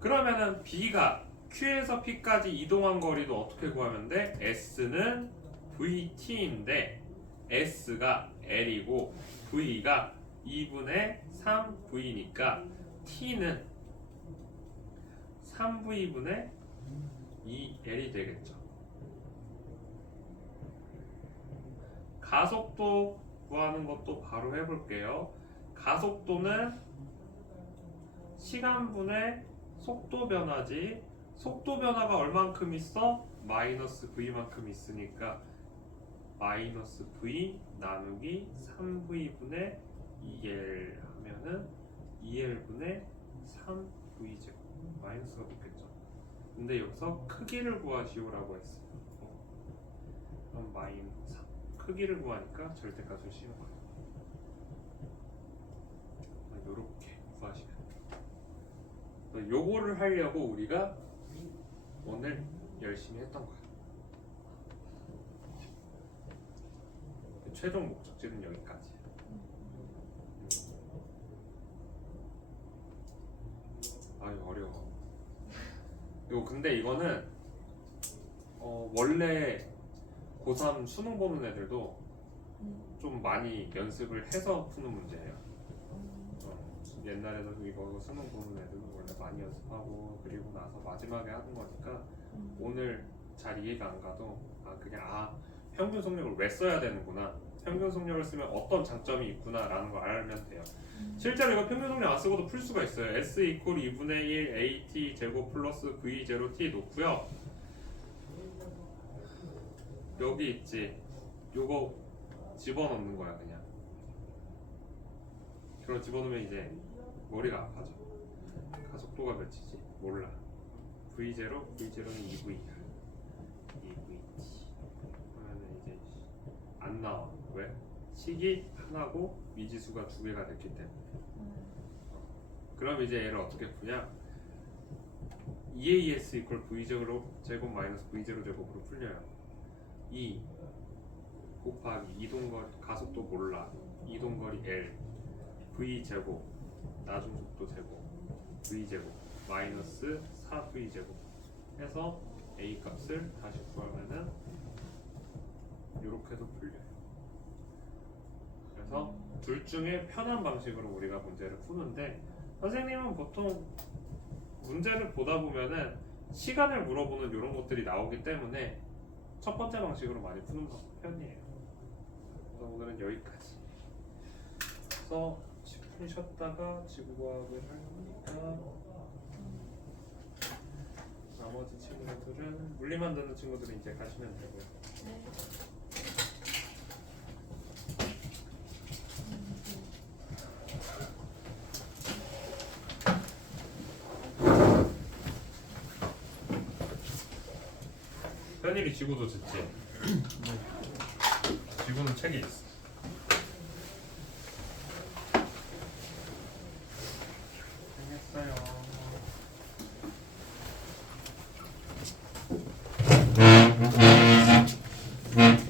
그러면은 B가 Q에서 P까지 이동한 거리도 어떻게 구하면 돼? S는 VT인데 S가 L이고 V가 2분의 3V니까 T는 3V분의 2L이 되겠죠. 가속도 구하는 것도 바로 해볼게요. 가속도는 시간분의 속도 변화지. 속도 변화가 얼만큼 있어? 마이너스 V만큼 있으니까 마이너스 V 나누기 3V분의 2L 하면은 2L분의 3V제곱. 마이너스가 붙겠죠. 근데 여기서 크기를 구하시오라고 했어요. 그럼 마이너스 3. 크기를 구하니까 절대값을 씌우는 거예요. 요렇게 구하시면 돼요. 요거를 하려고 우리가 오늘 열심히 했던 거야. 최종 목적지는 여기까지. 아유 어려워. 요 근데 이거는 원래 고3 수능 보는 애들도 좀 많이 연습을 해서 푸는 문제예요. 옛날에도 이거 수능 보는 애들도 원래 많이 연습하고 그리고 나서 마지막에 하는 거니까 오늘 잘 이해가 안 가도 그냥 평균 속력을 왜 써야 되는구나, 평균 속력을 쓰면 어떤 장점이 있구나 라는 걸 알면 돼요. 실제로 이거 평균 속력 안 쓰고도 풀 수가 있어요. S 이퀄 2분의 1 AT 제곱 플러스 V0T 놓고요. 여기 있지, 요거 집어넣는 거야 그냥. 그럼 집어넣으면 이제 머리가 아파져. 가속도가 몇이지? 몰라. V0, V0는 2V야. 2VT. 그러면 이제 안 나와. 왜? 식이 하나고 미지수가 2개가 됐기 때문에. 그럼 이제 얘를 어떻게 푸냐? EAS 이퀄 V0 마이너스 V0 제곱으로 풀려요. 2 곱하기 이동거리, 가속도 몰라, 이동거리 L V 제곱 나중 속도 제곱 V 제곱 마이너스 4V 제곱 해서 A 값을 다시 구하면은 이렇게도 풀려요. 그래서 둘 중에 편한 방식으로 우리가 문제를 푸는데, 선생님은 보통 문제를 보다 보면은 시간을 물어보는 이런 것들이 나오기 때문에 첫 번째 방식으로 많이 푸는 편이에요. 그래서 오늘은 여기까지. 그래서 10분 쉬었다가 지구과학을 하려니까 나머지 친구들은 물리 만드는 친구들은 이제 가시면 되고요. 현일이 지구도 듣지? 지구는 책이 있어.